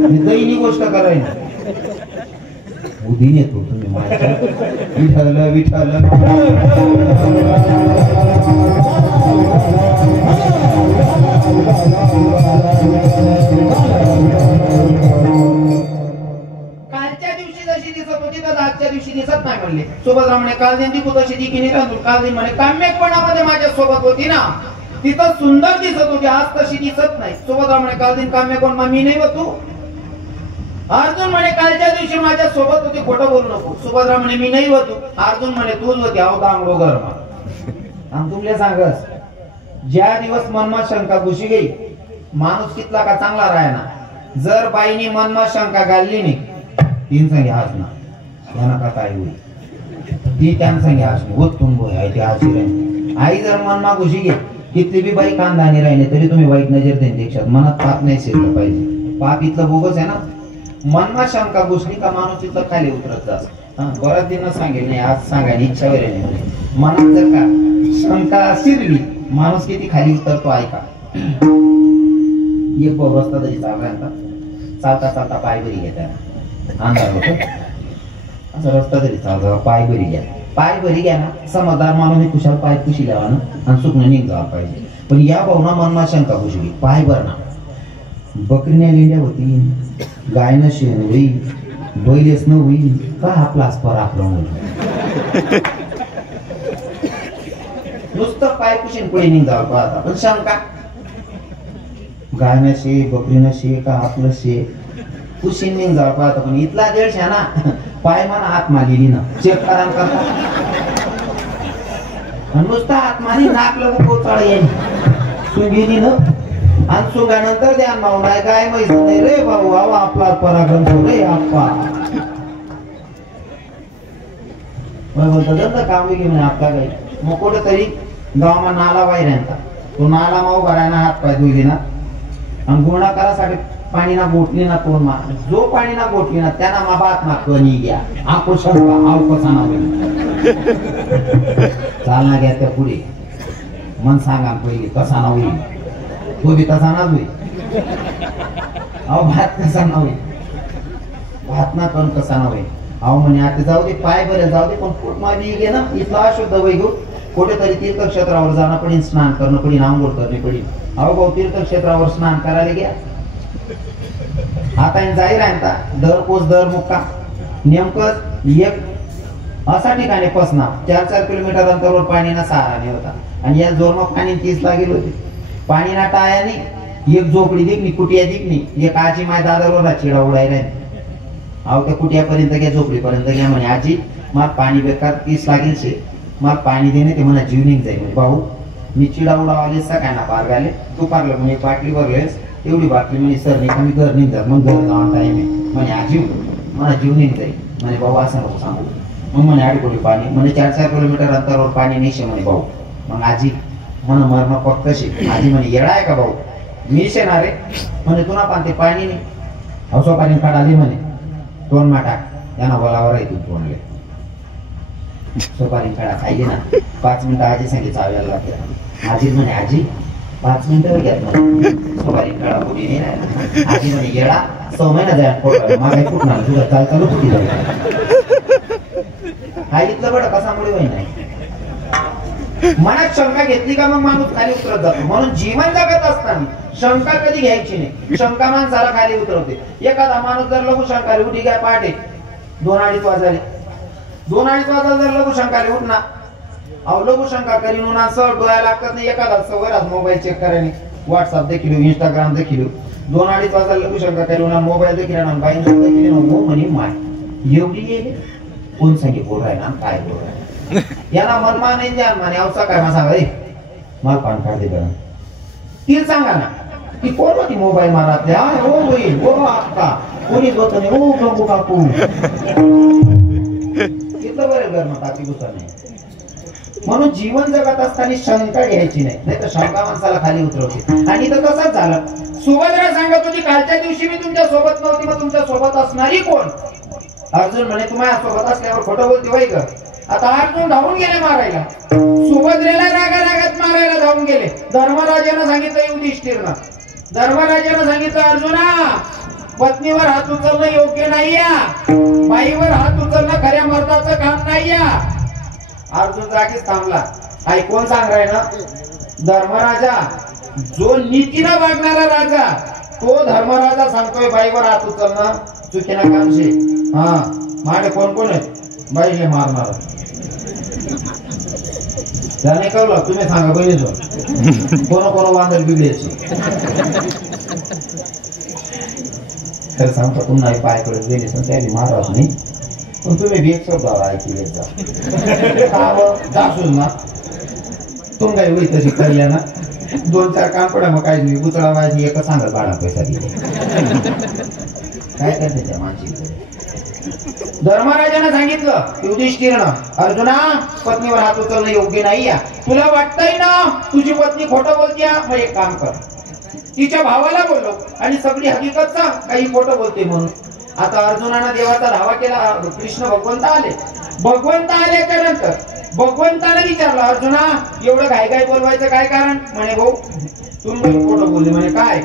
मी दहीनी गोष्ट करायला उदीन येतो तुम्ही माझ्या विठ्ठल विठ्ठल. कालच्या दिवशी जशी दिसत होती तर आजच्या दिवशी दिसत नाही म्हणले. सुभद्रा म्हणे काल दिन दिखू तशी दिकी नाही राहतो. काल दिन म्हणे काम्यकपणामध्ये माझ्या सोबत होती ना तिथं सुंदर दिसत होती, आज तशी दिसत नाही. सुभद्रा म्हणे काल दिन काम्यकोण मी नाही होतो. अर्जुन म्हणे कालच्या दिवशी माझ्या सोबत होती, खोटं बोलू नको. सुभद्रा म्हणे मी नाही होतो. अर्जुन म्हणे तूच होती. अहो दांगडो गरमा आणि तुमले सांगस ज्या दिवस मनमा शंका घुशी गई माणूस कितला का चांगला राहना. जर बाईनी मनमा शंका घालली नाही तीन संगे हसना यांना का काय होईल ती त्यां संगे हसणे होत तुम आहे ते हसी राहील. आई जर मनमा घुशी घे किती बी बाई कांदाने राहिले तरी तुम्ही वाईट नजर देणे देशात मनात पाप नाही शिरलं पाहिजे. पाप इथलं बोगस आहे ना. मनमा शंका घुसली का माणूस तिथं खाली उतरत जात. बराच दिन सांगेल नाही आज सांगायला इच्छा वगैरे नाही. मनात जर का शंका शिरली माणूस किती खाली उतरतो ऐका. एक रस्ता तरी चालला चालता चालता पाय बरी घ्या अंधार होतो असं रस्ता तरी चालता पाय बरी घ्या. पाय बरी घ्या ना समजदार माणूस कुशाल पाय पुशी लावा ना आणि सुकणं निघाला पाहिजे. पण या भावना मनमा शंका घुसली पाय भर ना. बकरीने लेंड्या होती गायनं शेण होईल बैलेस न होईल का आपलाच पर आपलं होईल. नुसतं पाय पुशीन पुढे निघाल पाहता पण शंका गायनं शे बकरीनं शे का आपलं शे पुशीन निघाल पाहता. पण इथला देळ शे ना पाय म्हणा आत्मा लिहिली ना चेक करा करता नुसतं आत्मानी नाकलं कोचाळ येईल सुंगीनी न आणि सुगानंतर ध्यान मावणार काय माहित नाही रे भाऊ आवा आपला पराक्रम रे आप्पा बोलतो काम घे म्हणे आपला काही मग कुठं तरी गावामा नाला वायऱ्यांचा तो नाला माऊ भरायना हात पाय धुई ना आणि गुणाकारासाठी पाणी ना गोठली ना तोंड मा जो पाणी ना गोठली ना त्यांना मा बात ना कणी घ्या आको शंका आव कसा ना होईल चालना घ्या त्या पुढे मन सांगा पहिले कसा ना होईल तो बी तसा ना होईल. अहो भात कसा ना होईल भात ना पण कसा ना होईल. अहो म्हणे आता जाऊ दे पाय बरे जाऊ दे पण पोट मारली घे ना इथला अशुद्ध वय घेऊ कुठेतरी तीर्थक्षेत्रावर जाणं पडेल स्नान करणं पडेल आंघोळ करणे पडेल. अहो भाऊ तीर्थक्षेत्रावर स्नान करायला घ्या आता जाहीर आहे दर पोच दर मुक्का नेमकं एक असा ठिकाणी पसना 4-4 किलोमीटर अंतरावर पाणीना सहारा नाही होता आणि या जोरमा पाणी 30 लागेल होते. पाणीना टाळ्याने एक झोपडी दिकनी कुटिया दिकनी एक आजी माय दादावर चिडा उडायला. अहो त्या कुटियापर्यंत घ्या झोपडीपर्यंत घ्या म्हणे आजी मला पाणी बेकार 30 लागेल शे मला पाणी देणे ते म्हणा जीव निघ जाईल. म्हणजे भाऊ मी चिडा उडावाले सकाळना पार घाले तू पारलं म्हणे बाटली भरलेस तेवढी बाटली म्हणे सर नाही कमी घर निघ जात मग घर जाऊन टाईम आहे म्हणे आजी मला जीव निघ जाईल. म्हणे भाऊ असं नको सांगू. मग म्हणे आडकोडी पाणी म्हणे 4-4 किलोमीटर अंतरावर पाणी नाही शे म्हणे भाऊ. मग आजी म्हण मरण पक्क शे. आजी म्हणे येडा आहे का भाऊ मी शेणार रे म्हणे तुला पाहते पाणी नाही हौसा पाणी काढाली म्हणे तोंड मा टाक यांना बोलावर आहे तू तोंडले सोपारी काढा खायली ना 5 मिनिटं आजी सांगे चावायला लागते. आजी म्हणे आजी 5 मिनिटं घ्या सोपारी काढा कुठे नाही राहिला. आजी म्हणे येडा 6 महिना जाय मागे कुठणार तुझं चाल चालू कुठे जाऊ हा इथलं बडं कसामुळे होई नाही. मनात शंका घेतली का मग माणूस खाली उतरत जातो. म्हणून जीवन जगत असताना शंका कधी घ्यायची नाही. शंका माणसाला खाली उतरवते. एखादा माणूस जर लघु शंकाली उठी काय पहाटे 2-2:30 वाजले 2-2:30 वाजता जर लघु शंकाली उठना अहो लघु शंका करीन उन्हा सर डोळ्या लागतात नाही. एखादा सवय मोबाईल चेक करायने व्हॉट्सअप देखील इंस्टाग्राम देखील 2-2:30 वाजता लघु शंका करी उन्हा मोबाईल देखील ना बाईन देखील हो म्हणे माय एवढी येईल कोण सांगे बोल राय ना काय बोल राय याला मनमा नाही द्या माने अवसा काय मा सांगा रे मला पान काढ दे बरं ती सांगा ना ती कोण होती मोबाईल मारातल्या हो होईल हो अक्का कोणीच होत नाही हो गंगू काकू तिथं बरे घर टाकी दुसरं नाही. म्हणून जीवन जगत असताना शंका घ्यायची नाही तर शंका माणसाला खाली उतरवते. आणि इथं तसंच झालं. सुभद्रा सांगत होती कालच्या दिवशी मी तुमच्या सोबत नव्हती मग तुमच्या सोबत असणारी कोण. अर्जुन म्हणे तुम्हाला सोबत असल्यावर खोटं बोलते वय ग. आता अर्जुन धावून गेले मारायला. सुभद्रेला रागारागात मारायला धावून गेले. धर्मराजानं सांगितलं युधिष्ठिरनं धर्मराजानं सांगितलं अर्जुना पत्नीवर हात उचलणं योग्य नाही या. बाईवर हात उचलणं खऱ्या मर्दाचं काम नाही या. अर्जुन जागीच थांबला. ऐकून सांग ना धर्मराजा जो नीतीनं वागणारा राजा तो धर्मराजा सांगतोय बाईवर हात उचलणं चुकीना काम शे. हा माडे कोण कोण आहेत बाईले मारणार त्याने कळलं तुम्ही सांगा बहिणीचं कोण कोण वांदल बिघडायची. तर सांगता पुन्हा पायकडे गेले पण त्याने मारत नाही. पण तुम्ही बी एक शब्दावर ऐकले जासून ना तुम काही होई तशी करल्या ना 2-4 काम पडा मग काय नाही बुचडा वाजी एक सांगत भाडा पैसा दिले काय करते त्या माणशी. धर्मराजानं सांगितलं युधिष्ठिरनं अर्जुना पत्नीवर हात उचलणं योग्य नाही या. तुला वाटतंय ना तुझी पत्नी खोटं बोलते मग एक काम कर तिच्या भावाला बोलव आणि सगळी हकीकत सांग काही खोटं बोलते म्हणून. आता अर्जुनानं देवाचा धावा केला. कृष्ण भगवंत आले. भगवंत आल्याच्या नंतर भगवंतानं विचारलं अर्जुना एवढं घाई बोलवायचं काय कारण. म्हणे भाऊ तुम्ही खोटं बोलले. म्हणे काय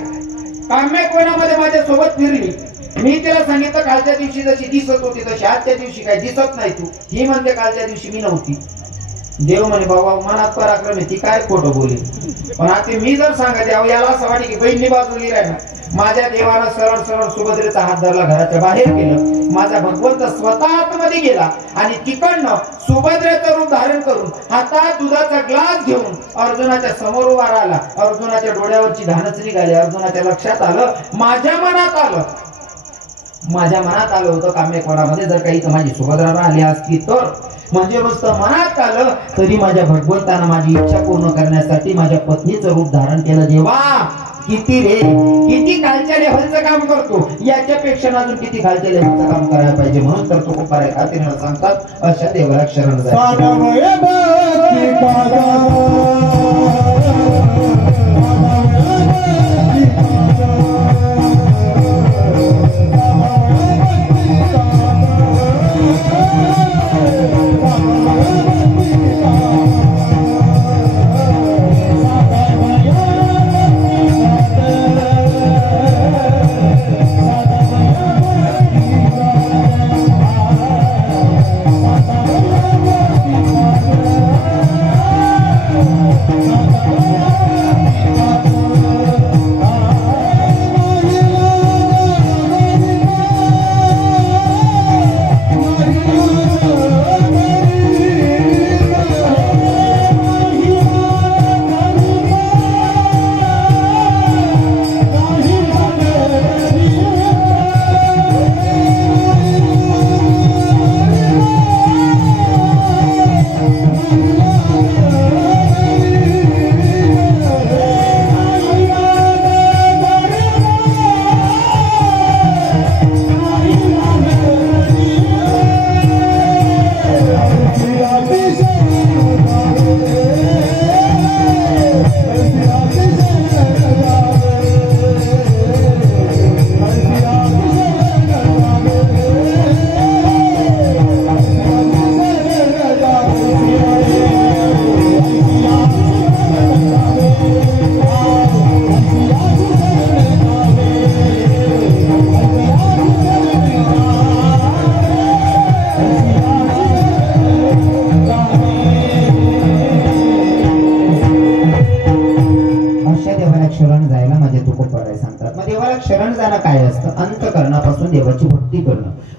काम्य कोणामध्ये माझ्या सोबत फिरली. मी तिला सांगितलं कालच्या दिवशी जशी दिसत होती तशी आजच्या दिवशी काय दिसत नाही तू. ही म्हणते कालच्या दिवशी मी नव्हती. देव म्हणे बाबा मनात पराक्रम आहे ती काय खोटं बोली. पण आता मी जर सांगत याला असं वाटे की बहिणी बाजूली राहिना. माझ्या देवानं सरळ सरळ सुभद्रेचा हात धरला घराच्या बाहेर गेलं. माझा भगवंत स्वतः आतमध्ये गेला आणि तिकडनं सुभद्रेचं रूप धारण करून हातात दुधाचा ग्लास घेऊन अर्जुनाच्या समोर उभा राहिला. अर्जुनाच्या डोळ्यावरची धानच निघाली. अर्जुनाच्या लक्षात आलं माझ्या मनात आलं होतं काम्यकोणामध्ये जर काही माझी सुभद्रा राहिली असती तर म्हणजे नुसतं मनात आलं तरी माझ्या भगवंतानं माझी इच्छा पूर्ण करण्यासाठी माझ्या पत्नीचं रूप धारण केलं. देवा किती रे किती खालच्या लेव्हलचं काम करतो याच्यापेक्षा अजून किती खालच्या लेव्हलचं काम करायला पाहिजे. म्हणून तर तो खूप खात्रीनं सांगतात अशा देवाला शरण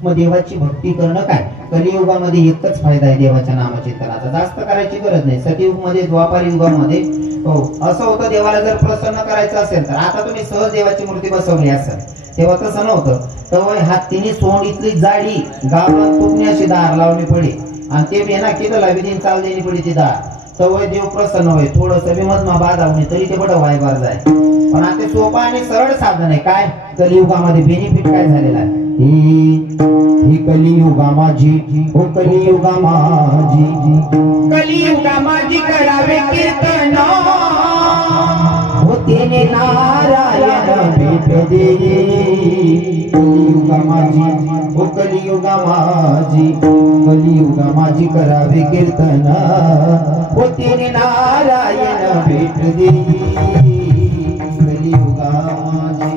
मग देवाची भक्ती करणं काय. कलियुगामध्ये एकच फायदा आहे देवाच्या नामचिंतनाचा. जास्त करायची गरज नाही. सतयुग मध्ये द्वापार युगामध्ये असं होतं देवाला जर प्रसन्न करायचं असेल तर आता तुम्ही सहज देवाची मूर्ती बसवली असेल तेव्हा तसं नव्हतं. तर हात तिने सोंड इथली जाडी गावात तुटण्याची दार लावली पडी आणि ते बी ना किती लावी चाल देणी पडी ती दार तवय देव प्रसन्न होय. थोडस बी मधमा बाधा होणे तरी ते बडं वायबार जाय. पण आता सोपा आणि सरळ साधन आहे. काय कलियुगामध्ये बेनिफिट काय झालेला आहे. ही कलियुगा माझी, हो कलियुगा माझी, कलियुगा माझी करावे कीर्तन, होते नारायण भेट दे. कलियुगा माझी, हो कलियुगा माझी, कलियुगा माझी करावे कीर्तन, होते नारायण भेट दे. कलियुगा माझी.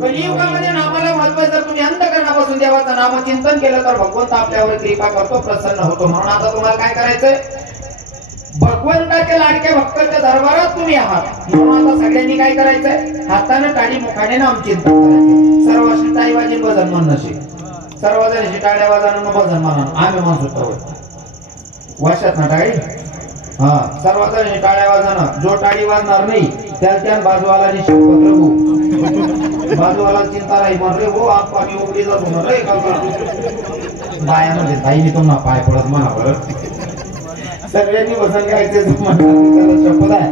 कलियुगामध्ये नामाला महत्व जर तुम्ही अंतःकरणापासून देवाचं नामचिंतन केलं तर भगवंत आपल्यावर कृपा करतो, प्रसन्न होतो. म्हणून आता तुम्हाला काय करायचंय, भगवंताच्या लाडक्या भक्ताच्या दरबारात तुम्ही आहात. म्हणून आता सगळ्यांनी काय करायचंय, हाताने टाळी मुखाने नामचिंतन करायचं. सर्व टाळी वाजून भजन म्हणणं शिक. सर्वजण टाळ्या वाजवून भजन म्हणा. आम्ही म्हणतो वाशात ना टाळी. हा सर्वजण टाळ्या वाजवणं. जो टाळी वाजणार नाही त्या बाजूवाला बाजूवाला चिंता नाही म्हण रे हो आप पाणी उघडी जातो म्हण रे. बायामध्ये ताई मी तुम्हाला पाय पडत म्हणा बरं. सगळ्यांनी वजन घ्यायचे शपथ आहे.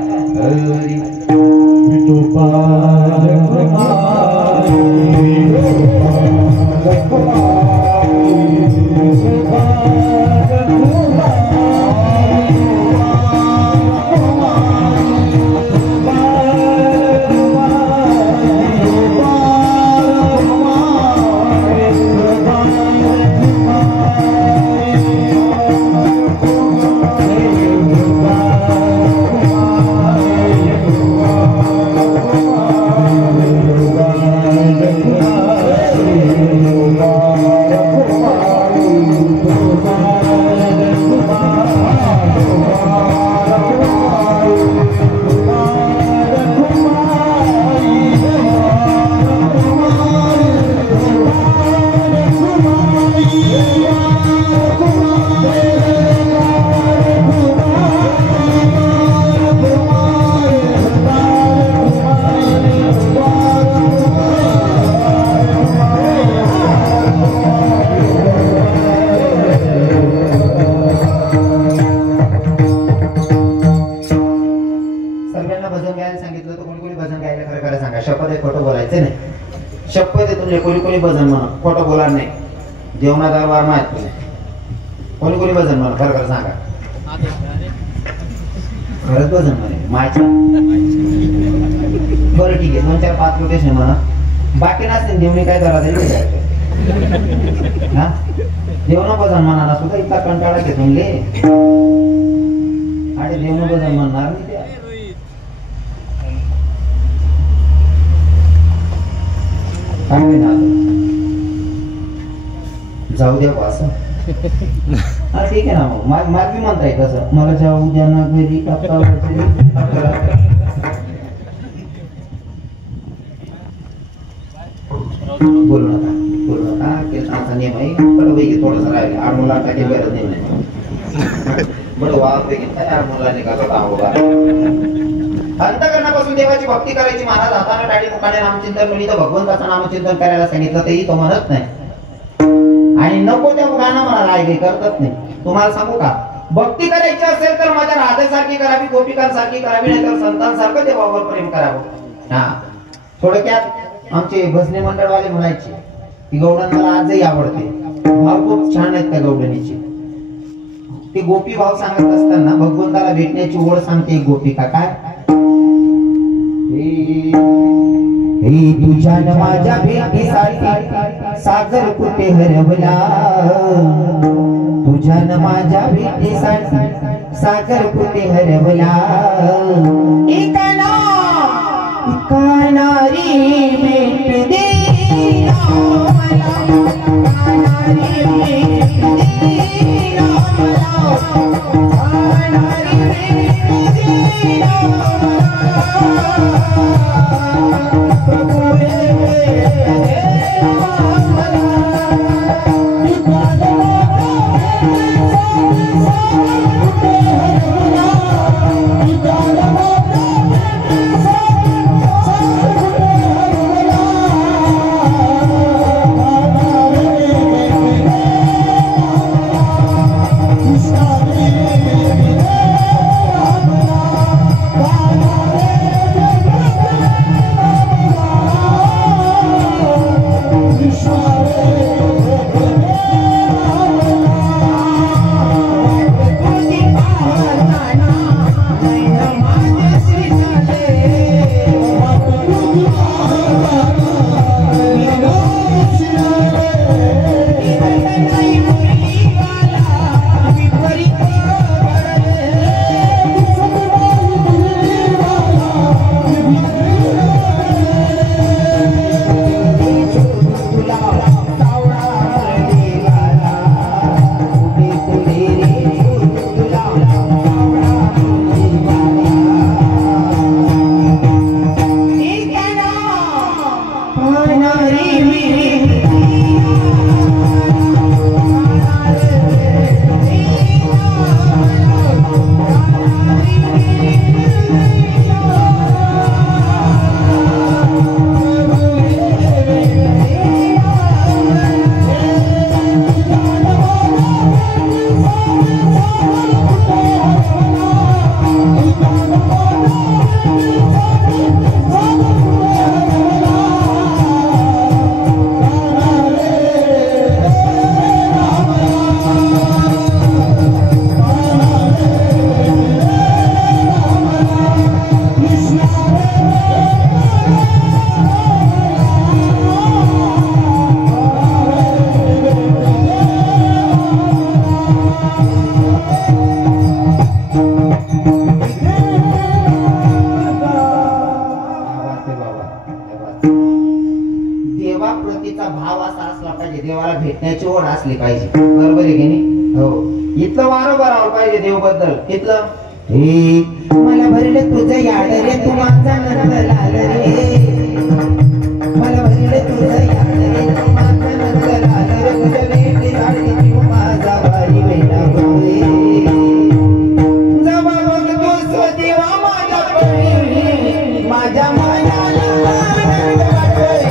कोणी भजन म्हणा खोटं बोला नाही. जेवणाचा वार माहित कोणी भजन म्हणा खरं खरं सांगा. खरंच भजन म्हणे माहिती. बरं ठीक आहे 2-4-5 लोकेशन म्हणा. बाकी नसतील जेवणी काय करा हा जेवण भजन म्हणा सुद्धा इतका कंटाळा घेतो आणि जेवण भजन म्हणणार नाही. जाऊ द्या असं. हा ठीक आहे ना. मग मला बी म्हणता येत असं मला जाऊ द्या ना घरी. बोलू नका कीर्तनाचा नियम आहे. बरोबर थोडस राहिले 8 मुलांना काही गरज नाही. बरं वापरे काय 8 मुलांनी का अंतःकरणापासून देवाची भक्ती करायची. महाराज हाताने टाळी मुखाने नामचिंतन म्हणजे भगवंताचं नामचिंतन करायला सांगितलं तरी तो म्हणत नाही. आणि नको त्या गाणं म्हणाला आहे करतच नाही. तुम्हाला सांगू का, भक्ती करायची असेल तर माझ्या राधेसारखी करावी, गोपिकांसारखी करावी, नाही तर संतांसारखं देवावर प्रेम करावं. हा थोडक्यात आमचे भजनी मंडळवाले म्हणायचे की गौडन मला आजही आवडते. भाव खूप छान आहेत त्या गौडणीचे. ते गोपी भाव सांगत असताना भगवंताला भेटण्याची ओढ सांगते गोपिका. काय हे तुझ्या न माझ्या भेटीसाठी सागर कुठे हरवला. तुझ्या न माझ्या भेटीसाठी सागर कुठे हरवला. कानारी भेट दे भक्तीचा भाव असा असला पाहिजे, देवाला भेटण्याची ओढ असली पाहिजे. बरोबर आहे की नाही? हो. इथलं वारंवार राहावं पाहिजे देवबद्दल. इथलं हे मला भरलं तुझं याड रे, तू माझा नंद लाल रे. मला भरलं तुझं याड रे, तू माझा नंद लाल रे. तुझ्या भेटी झाडली तू माझा भारी वेडा होय. जवा बघतो स्वदेवा माझ्या परी, माझ्या मनाला आनंद वाटोय.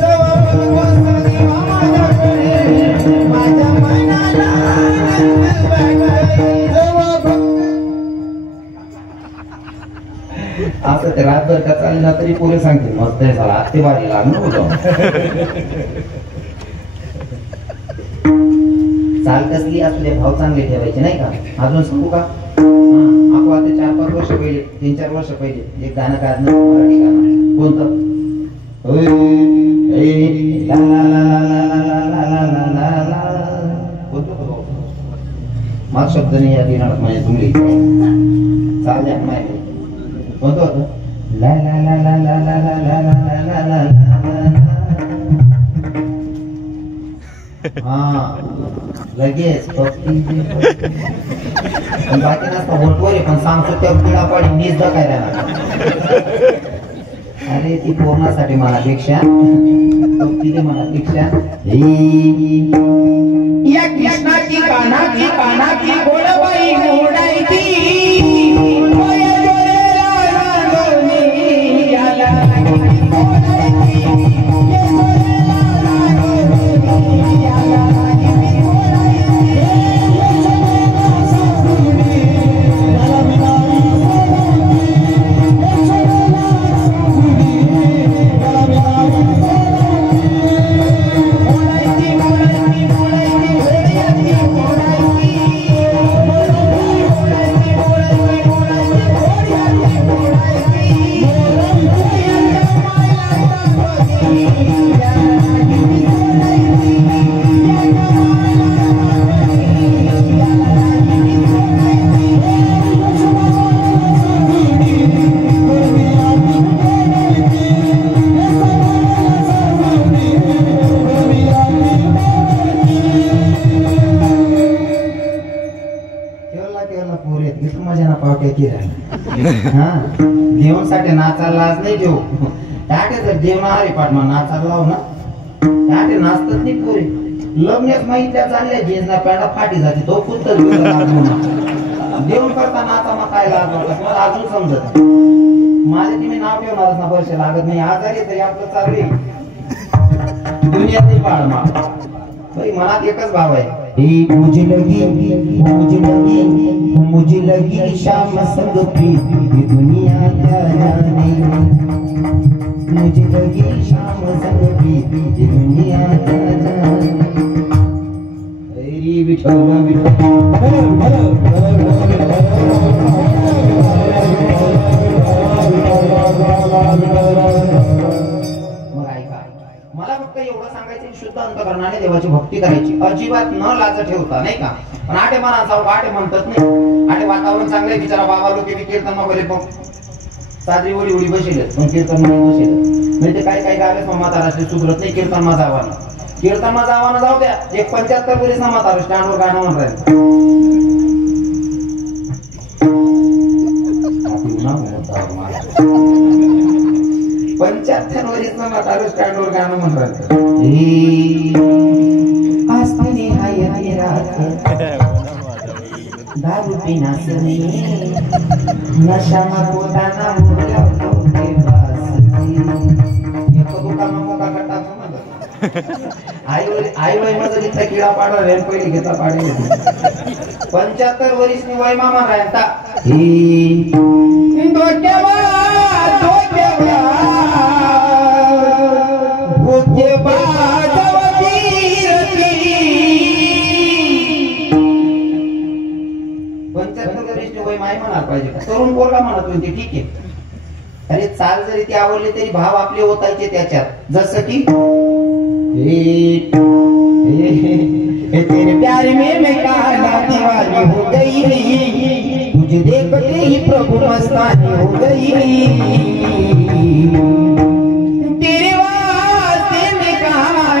जवा बघतो स्वदेवा माझ्या परी, माझ्या मनाला आनंद वाटोय. जवा असं ते रातभर का चालला तरी पुरे सांगते मस्त आहे झाला आत्ते बारी लागणं होतं. चाल कसली असले भाव चांगले ठेवायचे नाही का? अजून सांगू का? आपण आता 4-5 वर्ष पहिले 3-4 वर्ष पहिले एक गाणं काढलं मराठी गाणं. कोणतं? ला ला ला ला ला ला ला ला ला ला. कोणतं? माझ शब्द नाही या दिनात म्हणजे तुम्ही चालल्या माहिती कोणतं होतं? ला ला ला ला ला ला ला ला ला ला ला. हा लगेच बाकी नसतं होटवर पण सांगतो त्या पिढा पाडी नीस दखायला. अरे ती पूर्णासाठी मनापेक्षा तिथे मनापेक्षा या कृष्णाची कानाची गोडबाई मोडायची. देवांसाठी नाचायला लाज नाही देऊ. त्याटे जर देवना हरिपाठ मग नाचायला लाव ना त्याटे नाचतात नाही पुरे. लग्नच माहिती चालल्या जेजना पॅडा फाटी जाते तो कुत्तर देऊन करता नाचा मग काय लाज वाटत मला अजून समजत. माझे तुम्ही नाव ठेवणारच ना वर्ष लागत नाही. आजारी तरी आपलं चालू आहे दुनियात नाही पाळ मनात एकच भाव आहे. मुझे लगी शाम संग प्रीत ये दुनिया क्या जाने. मुझे लगी शाम संग प्रीत ये दुनिया क्या जाने. हरी विठोबा मला फक्त एवढं सांगायचं शुद्ध अंतकरणाने देवाची भक्ती करायची अजिबात न लाज ठेवता नाही का. पण आटे मनाचा आटे म्हणतात नाही. आटे वातावरण चांगलं आहे बिचारा बाबा लोक कीर्तन वगैरे बघ साजरी वडी उडी बसेल पण कीर्तन बसेल नाही ते काय गावेच म्हातारा सुधरत नाही. कीर्तन मा जावाना जाऊ द्या. एक 75 वर्ष म्हातारा स्टँडवर गाणं म्हणून राहील. 75 वर्ष म्हातारा स्टँडवर गाणं म्हणून राहील. आस्तीने हाय रात दारू पिनास नहीं नशा पोताना बोलावतो के वास. येतो दुकाना मोका कटा समज आई वय माझा जिथला किडा पाडला रेल पहिली घेता पाडे. 75 वर्ष नि वय मामा राहता ही डोक्यावा भोके पाहिजे. तरुण पोरगा म्हणत होती ठीक आहे. अरे चाल जरी ती आवडली तरी भाव आपले होतायचे त्याच्यात. जसं की तेरे प्यार में मैं काला दीवानी हो गई. तुझे देखते ही प्रभु मस्तानी हो गई. तेरे वास्ते मैं कहाँ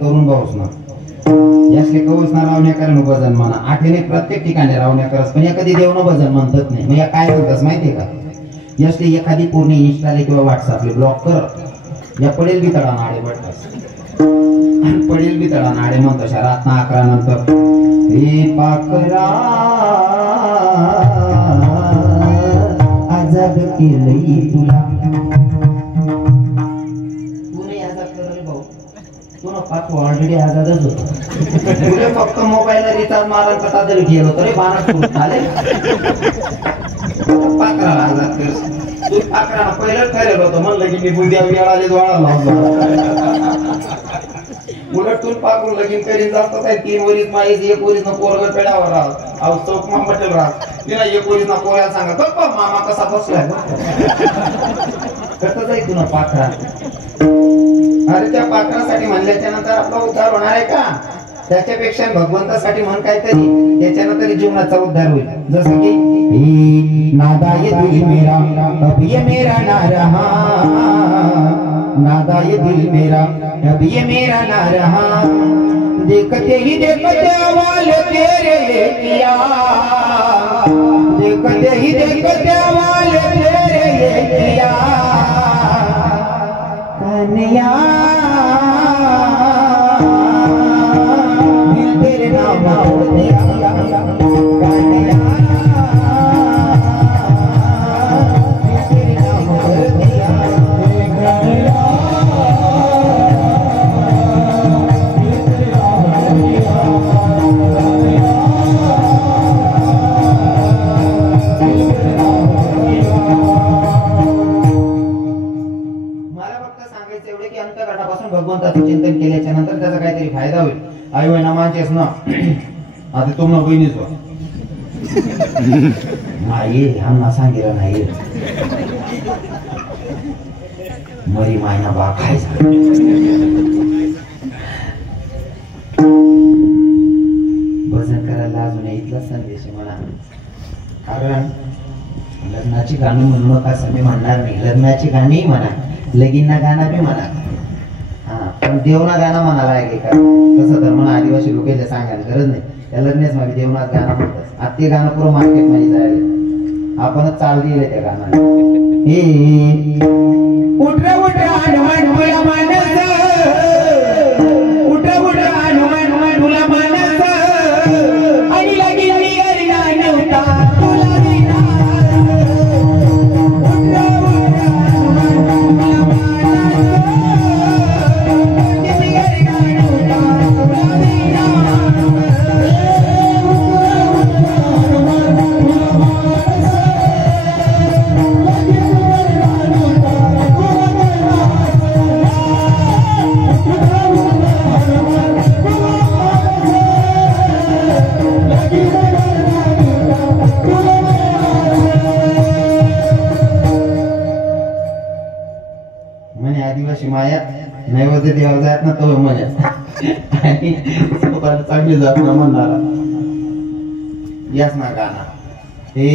तरुण भाऊस ना यासले कवच ना रावण्या करणं भजन म्हणा आठवणे प्रत्येक ठिकाणी रावण्या करस पण या कधी देवनं भजन म्हणतात नाही मग या काय म्हणतात माहितीये का यासले एखादी पूर्ण इंस्टाले किंवा व्हॉट्सअपले ब्लॉक कर या पडेल बी तडा नाडे बटतास आणि पडेल बी तडा नाडे म्हणतो रात 11 नंतर हे पाकरा आजाद केलंय तुला पाच ऑलरेडी आजादच होतो तुला फक्त मोबाईलला रिचार्ज मारायला कसा तरी गेलो तरी बाणात आले पाकराला आजाद कर तू पाकराला पहिलं ठरेल होतं म्हणलं की मी उद्या वेळाले डोळा लावला उलट तू पाकून लगीन करीन जास्त काय 3 वरीस माईस 1 वरीस न पोरग पेडावर राहत अहो चौक मांबटेल राहत तिला 1 वरीस ना पोऱ्याला सांगा गप्पा मामा कसा बसलाय कसं जाईल तुला पाकरा अरे त्या पात्रासाठी म्हणल्याच्या नंतर आपला उद्धार होणार आहे का त्याच्यापेक्षा भगवंतासाठी म्हण काहीतरी त्याच्यानं तरी जीवनाचा उद्धार होईल जसं की नादाय दिल मेरा अब ये मेरा ना रहा नादाय दिल मेरा अब ये मेरा ना रहा देखते ही देखते अवाल तेरे किया देखते ही देखते अवाल तेरे किया कन्या दिल तेरे नाम छोड़ दिया कन्या दिल तेरे नाम छोड़ दिया भगवंताचं चिंतन केल्याच्या नंतर त्याचा काहीतरी फायदा होईल आई वहिना मानचेस ना आता तुम्हाला बहिणीच नाही ह्यांना सांगितलं नाही मरी मायना बा खायचा भजन करायला अजून इथला संदेश मला कारण लग्नाची गाणी म्हणू नका असं मी म्हणणार नाही लग्नाची गाणी म्हणा लगीनना गाणं बी म्हणा पण देवना गाणं म्हणाला आहे का तसं तर म्हणा आदिवासी लोकांना सांगायला गरज नाही त्या लग्नेच माझी देवनाथ गाणं म्हणतात आता ते गाणं पुरं मार्केट मध्ये जायला आपणच चाल दिले त्या गाण्याला उठरा उठरा हनुमान तुला मानस उठरा उठरा हनुमान तुला मानस आणि लगीन गाणं नव्हता तुला माया नैवेद्य देवाला जात ना तो म्हणत आणि स्वतःला चांगली जात ना म्हणणारा याच ना गाणं हे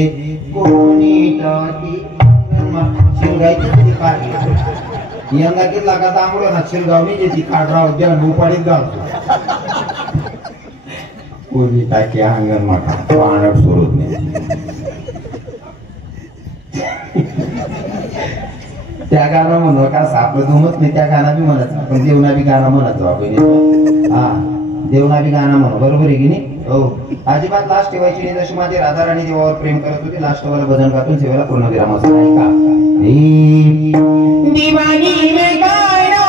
कोणी टाकी शिलगायची किती काढली यंदा कितला का तांबडो ना शिलगावनी जे ती काढराव द्या भोपाळीत गावतो कोणी टाकी अंगण माका पाण्यात सोडत नाही त्या गाणं म्हणू का आपलं जमत नाही त्या गाणं बी म्हणत आपण देवना बी गाणं म्हणतो आपण हा देवना बी गाणं म्हणू बरोबर आहे की नाही हो अजिबात लास्ट ठेवायची नाही जशी माझी राधा राणी देवावर प्रेम करत होती लास्ट वाला भजन गातून सेवेला पूर्ण विरामाचं नाही का दीवानी में गाना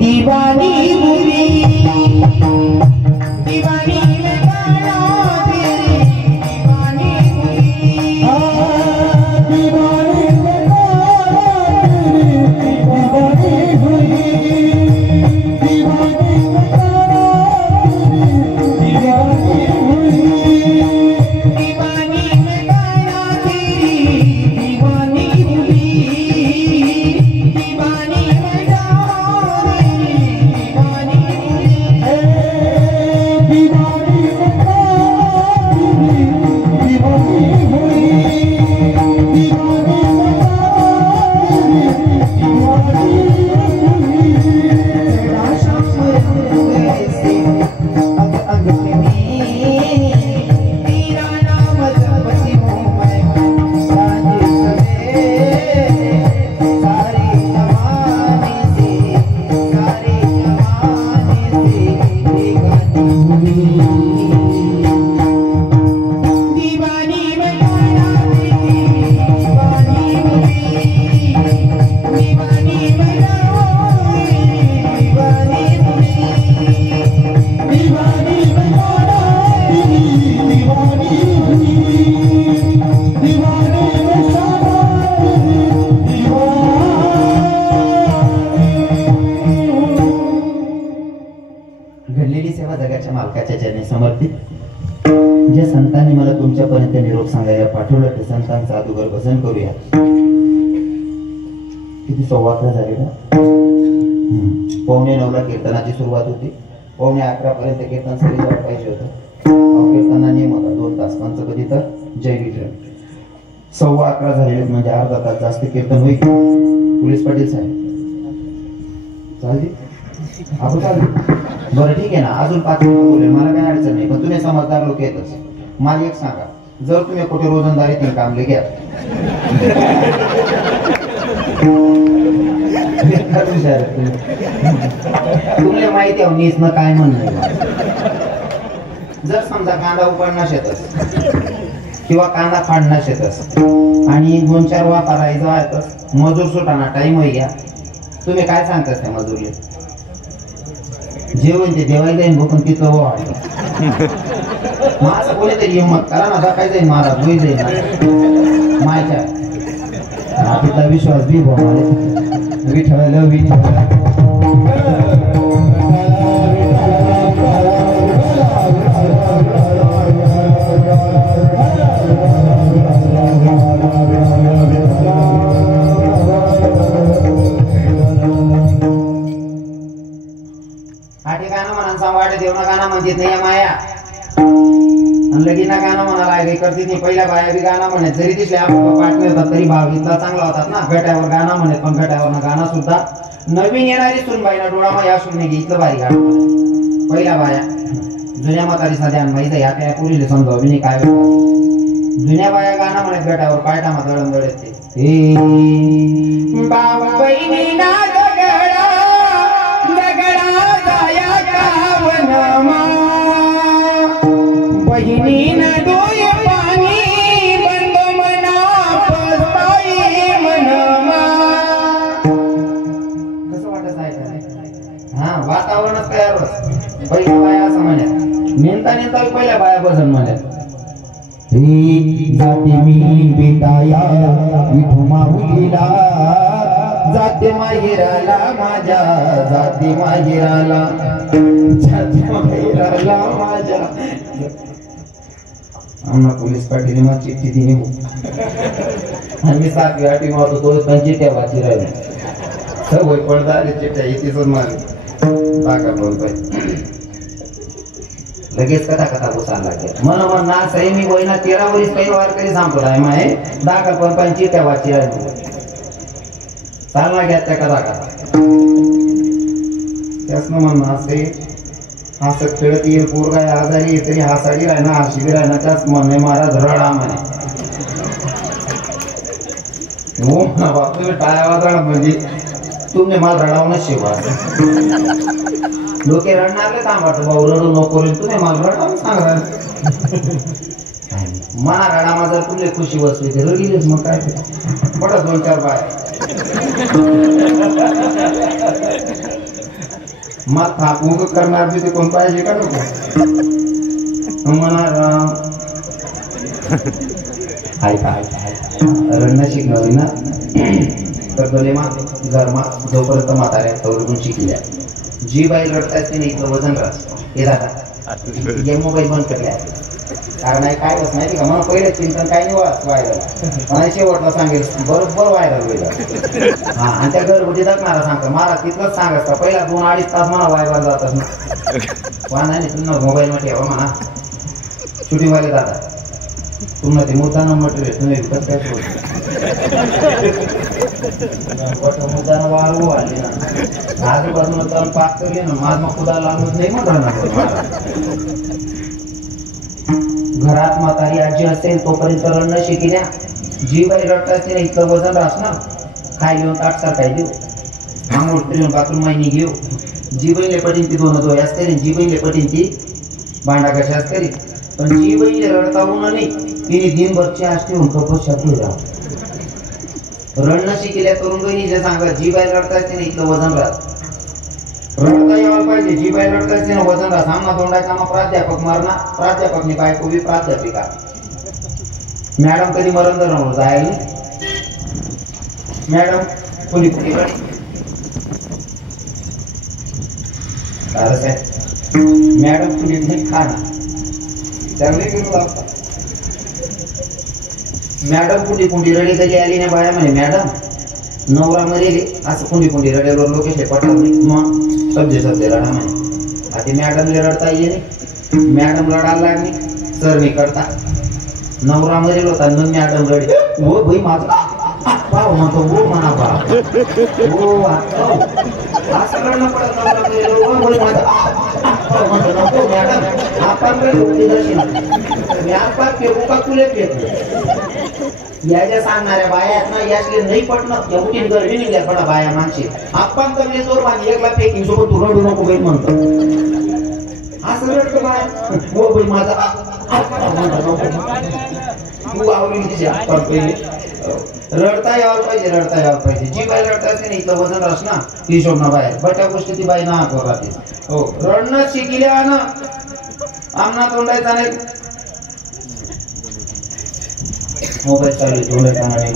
दीवानी बुरी दीवानी में गाना समर्पित. ज्या संतांनी मला तुमच्यापर्यंत निरोप सांगायला पाठवलं ते संतांचं अगोदर भजन करूया. किती 11:15 झाले ना. 9:15 कीर्तनाची सुरुवात होती. 9:11 पर्यंत कीर्तन सगळीजवळ पाहिजे होतं. कीर्तना नियम होता 2 तास. पंचपदी तर जय विजय. 11:15 झालेले म्हणजे अर्धा तास जास्त कीर्तन होईल. पोलीस पाटील साहेब चालते आपण चालू. बरं ठीक आहे ना. अजून 5 मिनिटं बोलेल, मला काही अडचण नाही. पण तुम्ही समजदार लोक येतच. मला एक सांगा, जर तुम्ही कुठे रोजंदारीतील कामले घ्या तुमले माहिती आहे नीस ना काय म्हणणं. जर समजा कांदा उपडणं शेतस किंवा कांदा फाडणं शेतस आणि 2-4 वापा राहायचं आहेतच, मजूर सुटाना टाइम होई घ्या, तुम्ही काय सांगतास त्या मजुरीला? जेवण ते जेवायला जाईन बघून तिथं हो वाटलं माझं कोणीतरी हिंमत करा ना. काय जाईन महाराज होई जाईन मायच्या तिथला विश्वास बी विठ्ठल गाणं म्हणा वाटे देवना गाणं म्हणतात नाही माया लगीना गाणं म्हणाला करते नाही. पहिल्या बाया बी गाणं म्हणत जरी दिसल्या पाठ मिळतात तरी भाव इथला चांगला होतात ना. गट्यावर गाणं म्हणत पण गट्यावर गाणं सुद्धा नवीन येणारी सुनबाईना डोळामा या सुनने इथलं भारी गाणं म्हणत. पहिल्या बाया जुन्या म्हातारीचा ध्यान माहित आहे. आपल्या पुरीला समजावं नाही काय. जुन्या बाया गाणं म्हणत गटावर पायटामा दळण दळत ते बाबा बहिणी ना बहिणी न डोळे पाणी बंद मना पस्ताई मनमा. कसं वाटत आहे? हा वातावरणच तयारच. पहिल्या बाया असं म्हणत नेता नेता पहिल्या बाया भजन म्हणत जाते मी बेटाया विठू माऊलीला जाते माहेराला माझ्या जाते माहेराला जाते माहेराला माझ्या. आम्हाला पोलीस पाटील मग चिठ्ठी दिली आम्ही 7वी 8वी होतो तो पण चिठ्ठ्या वाची राहिलो. सवय पण झाली चिठ्ठ्या येतेच मागे टाका पाहिजे लगेच कथा कथा बसायला लागेल. मन ना सही मी वयना 13 वर्ष काही वारकरी सांगतो राय माय दाखल पण चिठ्ठ्या वाची राहिलो चालला घ्या त्या कथा कथा त्याच म्हणणं असे हसत खेळत येईल पोरगा आजारी तरी हसाडी राह ना हशी राह ना. त्याच म्हणणे महाराज रडा म्हणे हो ना बाप तुम्ही टाळ्या वाजणार म्हणजे तुम्ही मला रडावूनच शिवा. लोके रडणारले थांबा भाऊ रडू नको तुम्ही मला रडावून सांगा. मना रडामा जर तुमले खुशी बसली ते रडीलेच मग काय पडत 2-4 बाय मग थापूक करणार बी ते कोण पाहिजे का नको म्हणा ऐका रडणं शिकणार ना तर गलेमा घरमा जोपर्यंत म्हाताऱ्या तवरून शिकल्या जी बाई रडतात ते नाही इथलं वजन राहत हे दादा हे मोबाईल बंद करल्या कारण काय होत नाही का मला पहिले चिंतन काय नाही व्हायरल मला शेवटला सांगेल बरोबर व्हायरल होईल. हा आणि त्या घरगुती दाखणारा सांगतो महाराज तिथलंच सांगत का पहिला 2-2.5 तास मला व्हायरल जातात ना नाही तुम्ही मोबाईल मध्ये ठेवा म्हणा शूटिंगवाले दादा तुम्हाला ते मुद्दाना मटेरियल तुम्ही विकत काय मुद्दाना वाढवू वाढली ना आजूबाजूला जाऊन पाक करले ना माझ मग खुदा लागत नाही म्हणणार. घरात म्हातारी आजी असेल तोपर्यंत रडणं शिकल्या. जी बाई रडत असते ना इतकं वजन राहस ना खाय घेऊन ताट सारखाय देऊ आंघोळ फिरून बाथरूम माहिनी घेऊ. जी बहिणी पटीन ती 2 डोळे असते जी बहिणी पटीन ती भांडा कशा असते पण जी बहिणी रडता होऊन नाही तिने दिनभरची आष्टी होऊन तपस्या राहा. रडणं शिकल्या तरुण बहिणी जे सांगा जी बाई रडता असते ना इतकं वजन राहत रडता यायला पाहिजे. जी बाई रडता असते ना वजन राहत. आम्हाला तोंडाचा मग प्राध्यापक मारणा प्राध्यापकनी बायको बी प्राध्यापिका मॅडम कधी मरण धरण जायला मॅडम कोणी कुणी मॅडम कुणी खाना चांगले गेलो लागतात. मॅडम कुंडी कुंडी रडे कधी आली नाही बाया म्हणे मॅडम नवरा मरेली असं कुंडी कुंडी रडेवर लोक पटत नाही मग सध्या रडा म्हणे आता मॅडमला रडता येईल मॅडम रडायला लागली सर मी करता नवरा मरेल होता मग मॅडम रडे हो भाई माझा पाव म्हणतो हो म्हणा बा हो असं रडणं पडत नवरा मरेल हो भाई माझा म्हणतो नको मॅडम आपण मी आपण पेरू का तुले पेरू याच्या सांगणाऱ्या बाया आहेत ना यातले नाही पटणं एवढी गर्मी निघल्या पडा बाया माणसे आपण कमी जोर बांधली एकला फेकिंग सोबत तू रडू नको बाई म्हणतो असं रडतो बाया हो बाई माझा तू आवडली तिची आपण पहिले रडता यावर पाहिजे जी बाई रडता असते ना इथलं वजन रस ना ती शोधणं बाहेर बट्या गोष्टी ती बाई ना राहते हो रडणं शिकल्या ना आमना तोंडायचा नाही मोबाईल चालू तोंडायचा नाही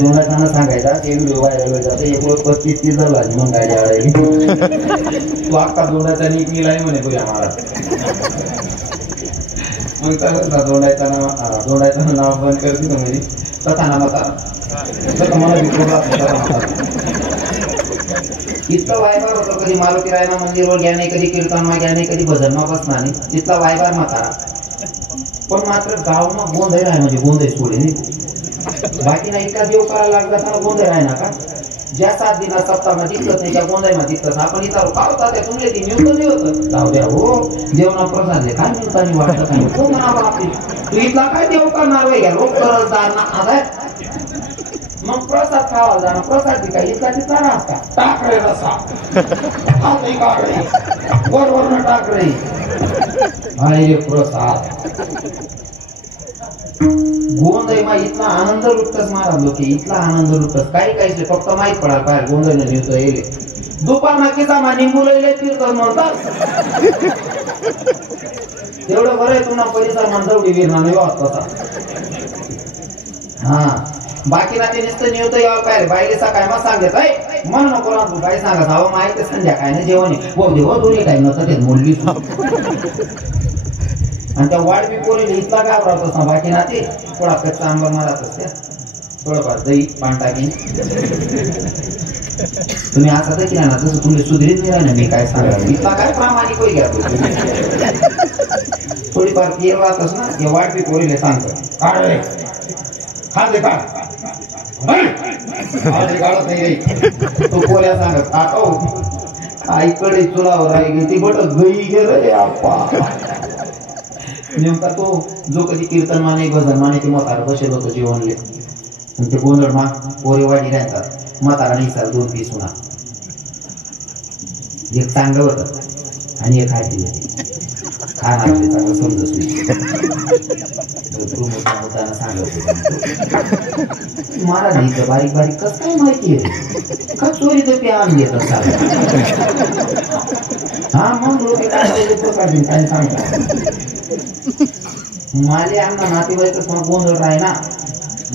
तोंडायचा सांगायचा ते व्हिडिओ व्हायरल जाते 135 झाला मग गाडी आडायली तू अख्खा तोंडाचा नीक निघाला म्हणे तुझ्या महाराज मग तसं तोंडायचं नाव बंद करते तो म्हणजे तसा ना मता तसं मला इतका वायबार होतो कधी मारुती रायना मंदिरवर घ्या नाही कधी कीर्तनमा घ्या नाही कधी भजनमा बसणार नाही तिथला वायबार म्हातारा पण मात्र गावમાં गोंधळ आहे म्हणजे गोंधळ सोडे नाही बाकी ना इतका देव करायला लागला तर गोंधळ आहे ना का ज्या 7 दिना सप्ताहात दिसत नाही त्या गोंधळामध्ये दिसत आपण इथं का होता त्या तुमले ती मिळतं नाही होतं जाऊ द्या हो देवना प्रसाद काय मिळतानी वाटतं काय तो म्हणा बापरे तू इथला काय देव करणार वे घ्या लोक करतदार ना आधार मग प्रसाद खावा जाणं प्रसाद काय इतका तिथला राहता टाकरे रसा हातही काढे वर टाकरे अरे प्रसाद गोंधळमा इथला आनंद लुटतच महाराज लोक इथला आनंद लुटतच काही काही फक्त माहित पडायला पाहिजे गोंधळ निवतो येईल दुपार नक्कीचा मानी मुलं फिरतो म्हणतात तेवढं बरं आहे तुला परिसर माणसवडी विरणार नाही वाटत हा बाकी ना ते नुसतं निवतं यावं पाहिजे बाईले सकाळी मग सांगत आहे मन नको ना तू काही सांगत हवं माहिती संध्याकाळी ना जेवण हो देव दोन्ही काही नसतं ते मुलगी आणि त्या वाढ बी पोरीला इथला गाव राहतोस ना बाकी ना ते थोडा कच्चा आंबा मारत असते थोडंफार दही पान टाकीन तुम्ही असं तर केला ना तसं तुम्ही सुधरीत नाही राहिना मी काय सांगा इथला काय प्रामाणिक होई घ्या थोडीफार केर राहतस ना ते वाढ बी पोरीला सांगतो काढ खाते का काढत नाही तो पोऱ्या सांगत आठव आईकडे चुलावर आहे ती बट गई गेलं रे आप्पा नेमका तो जो कधी कीर्तन माने भजन माने ते म्हातारा बसेल होतो जीवनले ते गोंधळ मा पोरे वाढी राहतात म्हातारा नाही सर 2 पीस होणार एक चांगलं होतं आणि एक हाती खाना चांगलं समजत होताना सांगत महाराज इथं बारीक बारीक कस काय माहिती आहे का चोरी तर प्यान घेत हा मग लोक काय सांगतात माले अण्णा नातेवाईकच मग गोंधळ राही ना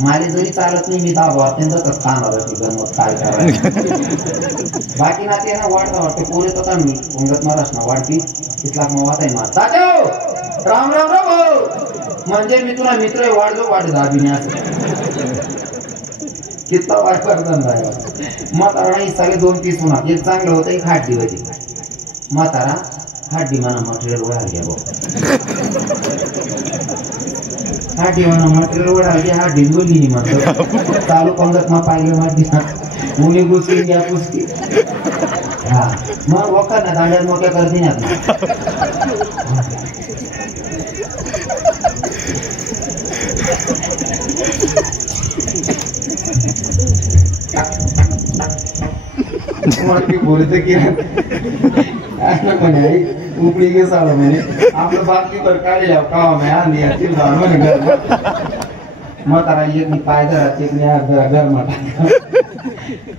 माले जरी चालत नाही मी दाबो अत्यंतच खाणार गंमत काय करायचं बाकी नाते ना वाढता वाटते पोरे तर मी पंगत महाराज ना वाढती तिथला मग वाटाय मारता राम राम राम म्हणजे मी तुला मित्र वाढलो वाढ दाबिन्यास कितना वाट करता म्हातारा नाही सगळे 2 पीस होणार एक चांगलं होतं एक हाडडी होती म्हातारा हाडडी म्हणा मटेरियल उडाल घ्या हाडडी म्हणा मटेरियल उडाल घ्या हाडडी बोलली म्हणतो चालू पंगत मग पाहिजे हाडडी मुली घुसली घ्या पुसकी हा मग वखर ना दांड्यात मोक्या करते ना बोलते की म्हणे उपडी गे साळ म्हणे आपलं बाकी पर काढल्या का आली याची म्हणे म्हातारा एक मी पाय धरा एक घर म्हणा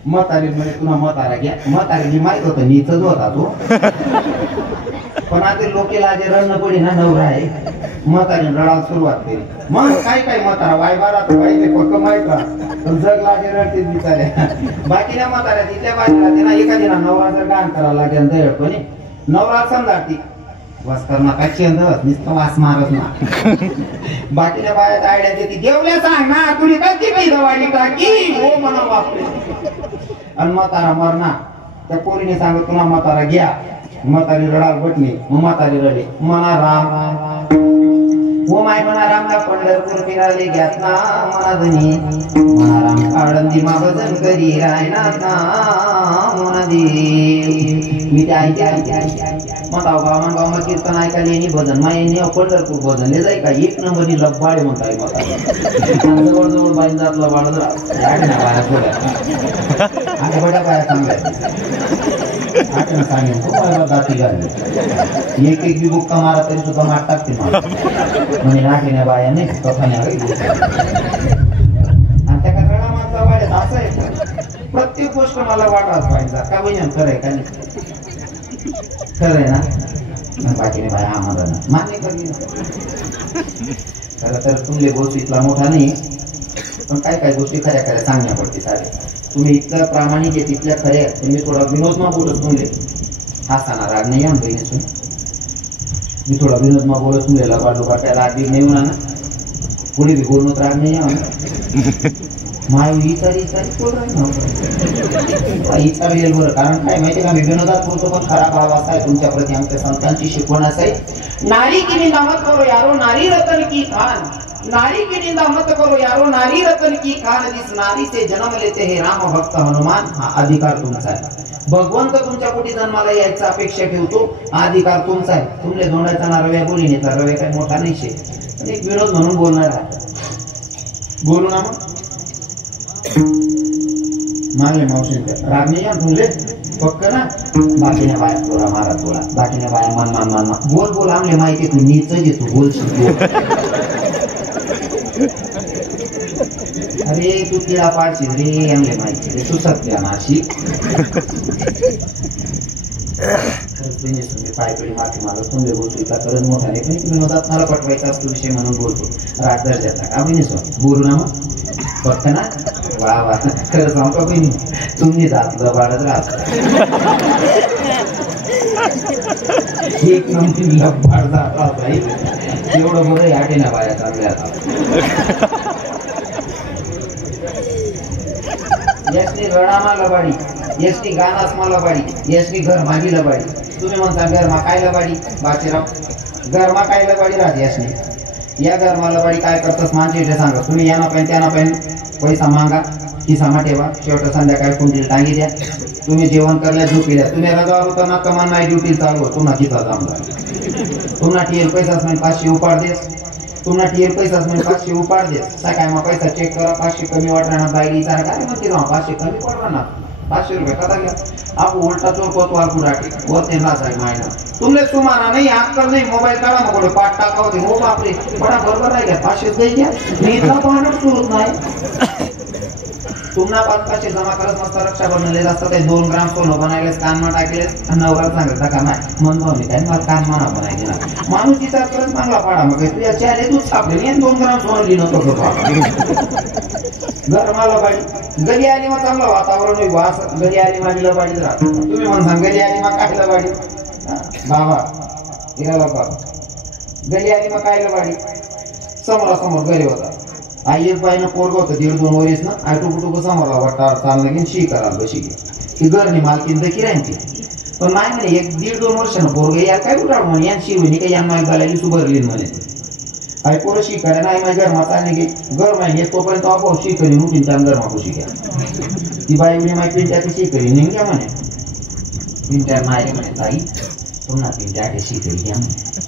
म्हातारी म्हणे तुला म्हातारा घ्या म्हातारी माहित होतं नीचच होता तो पण आता लोकेला जे रडणं पडी ना नवरा आहे म्हातारी रडायला सुरुवात केली मग काय काय म्हातारा वायबारा तर पाहिजे पक्क माहित राहा जग लागे रडते बिचाऱ्या बाकी ना म्हाताऱ्या तिथल्या बाजूला ते ना एखादी ना नवरा जर गाण करायला लागेल दळपणे नवरा समजा ती वास कर नका चेंदत नुसतं वास मारत ना बाकीच्या बायात आयडिया देते देवल्या सांग ना तुझी कधी काही दवाडी टाकी हो म्हणा बापरे आणि म्हातारा मरना त्या पोरीने सांगत तुला म्हातारा घ्या म्हातारी रडाल बटणी मग म्हातारी रडे म्हणा राम हो माय म्हणा रामला पंढरपूर फिराले घ्यातना म्हणा धनी म्हणा राम आळंदी मा भजन करी रायनाथ ना म्हणा दे मी ते ऐके म्हणता गावा कीर्तन ऐकायला येणे भजन मा येणे पंढरपूर भजनले जाय का एक नंबरनी लब्बाडे म्हणताय मला जवळजवळ बाई जात लबाड बाया थोड्या आणि बड्या बाया चांगल्या आठवण सांगेन खूप मला जाती घालली एक एक बी बुक्का मारा तरी सुद्धा मार टाकते मला म्हणजे राखीने बाया नाही कथाण्या आणि त्या कथाला माणसा वाढत असं आहे प्रत्येक गोष्ट मला वाटाच पाहिजे का बहिण खरंय का नाही खरंय ना बाकीने बाया आम्हाला ना मान्य करली खरं तर तुमले गोष्ट इथला मोठा नाही पण काय काय गोष्टी खऱ्या खऱ्या सांगण्या पडते सारे तुम्ही इतकं प्रामाणिक आहे तिथल्या खऱ्या तुम्ही थोडा विनोद मा बोलत तुमले हसताना राग नाही आम बहिणीसून मी थोडा विनोद मा बोलत तुमले लबाडोबा त्याला आधी नाही म्हणा ना पुढे बी बोलणं राग नाही आम माय इचारी येईल बरं कारण काय माहिती का मी विनोदात बोलतो पण खरा भाव असा आहे तुमच्या प्रती आमच्या संतांची शिकवण असं आहे नारी की निंदा मत करो यारो नारी रतन की खान नारी की निंदा मत करो यारो नारी रतन की खान जिस नारी से जन्म लेते हे राम भक्त हनुमान हा अधिकार तुमचा आहे भगवंत तुमच्या पोटी जन्माला यायचा अपेक्षा ठेवतो हा अधिकार तुमचा आहे तुमले दोंडाचा ना रव्या बोली नेता रव्या काही मोठा नाही शे पण एक विनोद म्हणून बोलणार आहे बोलू ना मग मागले मावशी राग नाही या तुमले पक्क ना बाकीने बाया थोडा मारा थोडा बाकीने बाया मन मान मान बोल बोल आमले माहिती तू नीच तू बोलशील अरे तू तिला पाडशील रे आमले माहिती रे तू सत्या नाशिक पायपडी माफी मागत तुमले बोलतो इतका करत मोठा नाही पण विनोदात मला पटवायचा असतो विषय म्हणून बोलतो राग दर्जाचा का बहिणी बोलू ना मग फक्त ना वा वा खरं सांगतो बहिणी तुम्ही जात वाढत राहत एक नंबर लबाड जात राहत एवढं बरं याटे ना बाया चांगल्या यशनी रडामा लबाडी यशनी गानास मा लबाडी यशनी घर मागी लबाडी तुम्ही म्हणता घरमा काय लबाडी बाचीराव घरमा काय लबाडी राहते यशनी या घरमा लबाडी काय करतस माणसे सांगा तुम्ही यांना पाहिजे त्यांना पाहिजे पैसा मागा खिसामा ठेवा शेवट संध्याकाळी कुंडीला टांगी द्या तुम्ही जेवण करल्या झोपी द्या तुम्ही रजावर होताना कमान नाही ड्युटी चालू हो पुन्हा खिसा जमला पुन्हा टीएल पैसाच म्हणजे 500 उपाड देस पुन्हा टीएल पैसाच म्हणजे 500 उपाड देस सकाळी मग पैसा चेक करा 500 कमी वाटणार बाहेर विचार काय म्हणते ना 500 कमी पडणार ना 500 रुपये कथा घ्या आपण उलटा चोर कोतवार कुडाटे वर ते रासाय मायना तुमले सुमाना नाही आजकाल नाही मोबाईल काढा मग कोणी पाठ टाका होते हो बापरे बडा बरोबर आहे घ्या 500 दे घ्या मी इथला पाहणं सुरूच नाही तुम्हाला 500 जमा करत मस्त रक्षाबंधनले जास्त काही 2 ग्राम सोनं बनायलेस कानमा टाकलेस नवरा सांगत का नाही म्हणतो मी काय मला कान म्हणा बनायचे ना माणूस विचार करत चांगला पाडा मग तुझ्या चॅले तूच छापले 2 ग्राम सोनं लिहिलं घर मला बाडी गली आली मग चांगलं वातावरण वास गली आली माझी लबाडीत राहत तुम्ही म्हणता गली आली मग काय लबाडी बाबा तिला बाबा गली आली मग काय लबाडी समोरासमोर घरी होता आई बाईनं पोरग होतं 1.5-2 वर्ष ना आयटू समोर वाटावर चाललं की शी करा बशी की घरनी मालकीन तर किरायची पण नाही म्हणे 1-1.5-2 वर्षानं पोरग या काय उठाड म्हणे या शिवणी काही या माय गालाली सुभरली म्हणे काय पोरं शी करा नाही माझ्या घरमा चालणे गे घर माहिती तोपर्यंत आपोआप शी करी उठून त्या घरमा शी घ्या ती बाई म्हणे माय पिंट्या शी करी निघ्या म्हणे पिंट्या नाही म्हणे ताई पुन्हा पिंट्या शी करी घ्या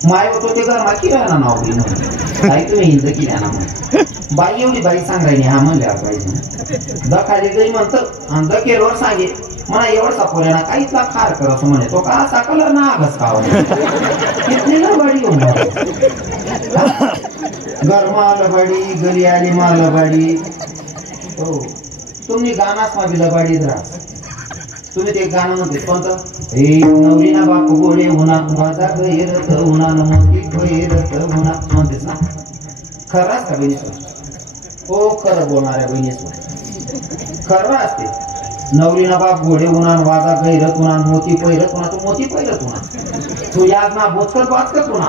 माय होतो ते घरमा किराय ना नावरी म्हणे ताई तुम्ही हिंद किल्या ना म्हणे बाई एवढी बाई सांगायनी हा म्हणल्या पाहिजे द खाली गई म्हणतं आणि द केलवर सांगे म्हणा एवढा पोऱ्याना काहीतला खार कर असं म्हणे तो का असा कलर ना आगस खावा कितली लबाडी घरमा लबाडी गली आली मा लबाडी हो तुम्ही गानाच मा लबाडी राहा तुम्ही ते गाणं म्हणते कोणतं हे नवरीना बाप गोळे उन्हा माझा गैरत उन्हा मोठी गैरत उन्हा म्हणतेस ना खरंच का बहिणी हो खरं बोलणाऱ्या बहिणीस खरं असते नवरीना बाप घोडे उन्हा वाजा गैरत उन्हा मोती पैरत उन्हा तू मोती पैरत उन्हा तू याद ना बोचकत वाचकत तुला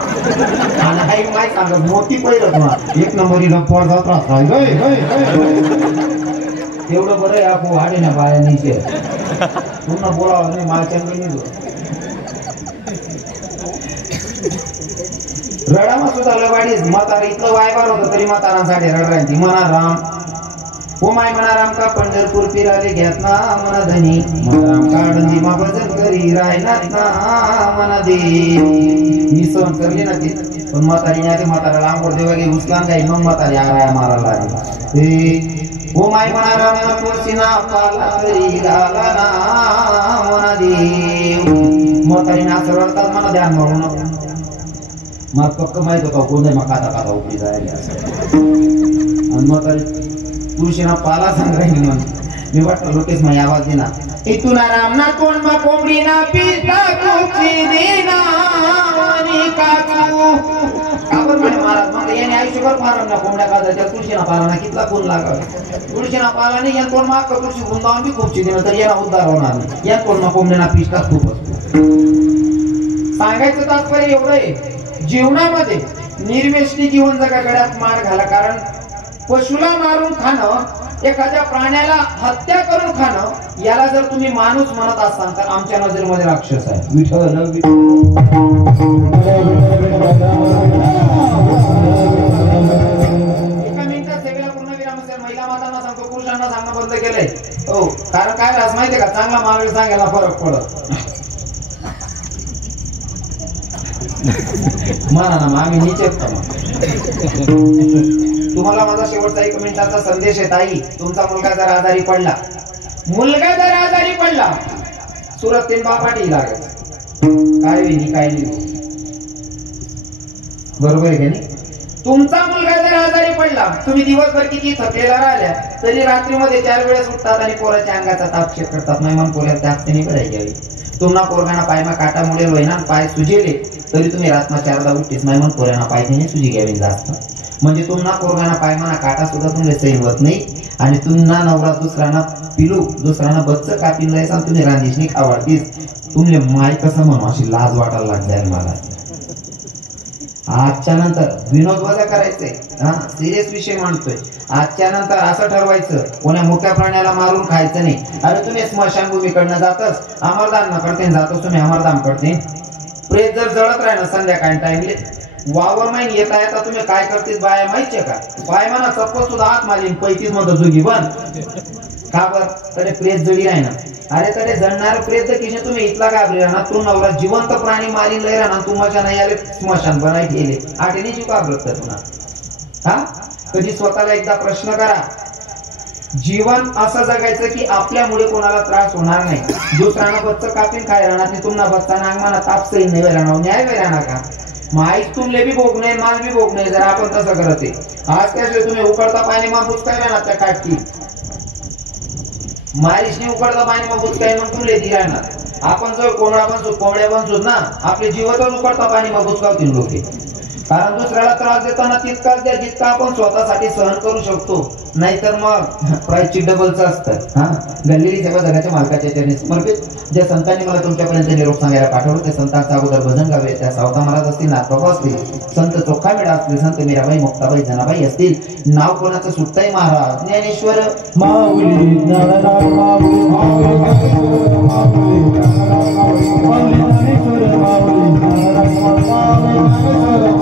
आणि आई माय सांगत मोठी पहिलं तुला एक नंबरीला पडदात राहत तेवढं बरं आहे आपण वाढे ना बाया नीचे पुन्हा बोलावं नाही माझ्या रडामा सुद्धा लवाडीच म्हातारा इथलं वायबार होतं तरी म्हातारांसाठी रडरायची म्हणा राम ओ माय म्हणा राम का पंढरपूर फिराले घेत ना म्हणा धनी राम काढून मा भजन करी रायनात ना म्हणा दे मी सहन करली ना ती पण म्हातारी नाही म्हातारा लांबवर देवा गे उचलान काही मग म्हातारी आराया मारायला लागली ओ माय म्हणा राम तुळशीना पाला करी गाला ना म्हणा दे म्हातारीने असं रडतात म्हणा ध्यान म्हणून मला पक्क माहित होता कोण मग खाता खाता उपरी जायला आणि म्हातारी तुळशीना पाला सांग राहिली म्हणून मी वाटलं लोकेश माझी आवाज देना इथून राम ना कोण मा कोंबडी ना पिता तुझी देना आणि काकू काबर म्हणे महाराज मग याने आयुष्यभर मारम ना कोंबड्या काढा त्या तुळशीना पाला ना कितला कोण लागावे तुळशीना पाला नाही या कोण माग तुळशी गुंदावून बी खूपची देणं तर याला उद्धार होणार नाही या कोण मा कोंबड्यांना पिता खूप असतो सांगायचं तात्पर्य एवढं आहे जीवनामध्ये निर्व्यसनी जीवन जगाकडे मार घाला कारण पशुला मारून खाणं एखाद्या प्राण्याला हत्या करून खाणं याला जर तुम्ही माणूस म्हणत असाल तर आमच्या नजरेमध्ये राक्षस आहे विठ्ठल एका मिनिटात सगळ्या पूर्ण विराम असेल महिला मातांना सांगतो पुरुषांना सांगणं बंद केलंय हो कारण काय रास माहितीये का चांगला माणूस सांगायला फरक पडत म्हणा ना आम्ही नीचेच तुम्हाला माझा शेवटचा 1 मिनिटाचा संदेश आहे ताई तुमचा मुलगा जर आजारी पडला सुरत तीन बापाटी लागेल काय नाही काय नाही बरोबर आहे का नाही तुमचा मुलगा जर आजारी पडला तुम्ही दिवसभर किती थकलेला राहिल्या तरी रात्रीमध्ये 4 वेळेस उठतात आणि पोराच्या अंगाचा ताप चेक करतात मेहमान पोऱ्या जास्त नाही करायची तुम्हाला पोरगाना पायमा काटा मुळे वैना पाय सुजेले तरी तुम्ही रात्मा 4दा उठतेच मेहमान पोऱ्यांना पायथ्याने सुजी घ्यावी जास्त म्हणजे तुम्हाला पोरगाना पायमाना काटा सुद्धा तुम्ही सैन होत नाही आणि तुम्हाला नवरा दुसऱ्यांना पिलू दुसऱ्यांना बच्च कापीन जायचा तुम्ही रांधीशनी खावाडतीस तुम्ही माय कसं म्हणू अशी लाज वाटायला लाग जाईल मला आजच्या नंतर विनोद वजा करायचंय हा सिरियस विषय मांडतोय आजच्या नंतर असं ठरवायचं कोण्या मोठ्या प्राण्याला मारून खायचं नाही अरे तुम्ही स्मशानभूमीकडनं जातच अमरदान कडते जातोस तुम्ही अमरदान कडते प्रेत जर जळत राहिलं संध्याकाळी टाइमले वावर माहीन येता येता तुम्ही काय करतेस बाया माहितीये का बाय म्हणा चप्पल सुद्धा हात मारीन 35 मध्ये जुगी बंद का बर तरी प्रेत जळी आहे ना अरे तरी जळणार प्रेत किने तुम्ही इथला घाबरे राहणार तू नवरा जिवंत प्राणी मारीन लय राहणार तू मजा नाही आले स्मशान बनाय गेले आठेने जीव घाबरत तुला हा कधी स्वतःला एकदा प्रश्न करा जीवन असं जगायचं की आपल्यामुळे कोणाला त्रास होणार नाही दुसऱ्याला बच्च कापीन काय राहणार नाही तुम्हाला बच्चा नांगमाना ताप सैन नाही राहणार न्याय नाही राहणार का माहीत तुमले बी भोग नाही माल बी भोग नाही जर आपण तसं करत आहे आज काय तुम्ही उकडता पाणी मग बुचकाय राहणार त्या काटकी मारीशने उकडता पाणी मग बुचकाय मग तुमले ती राहणार आपण जर कोंबडा बनसू कोंबड्या बनसू ना आपले जीवातच उकडता पाणी मग बुचकावतील लोक कारण दुसऱ्याला त्रास देताना तितकाच द्या जितका आपण स्वतःसाठी सहन करू शकतो नाहीतर मग प्राइसची डबलच असतं हा गल्लेली सेवा जगाच्या मालकाच्या चरणी समर्पित ज्या संतांनी मला तुमच्यापर्यंत निरोप सांगायला पाठवलं त्या संतांचा अगोदर भजन गावे त्या सावता महाराज असतील नाथबाबा असतील संत चोखा मेळा असतील संत मीराबाई मुक्ताबाई जनाबाई असतील नाव कोणाचं सुटताई महाराज ज्ञानेश्वर माऊली ज्ञानराज माऊली माऊली ज्ञानराज माऊली माऊली ज्ञानेश्वर माऊली ज्ञानराज माऊली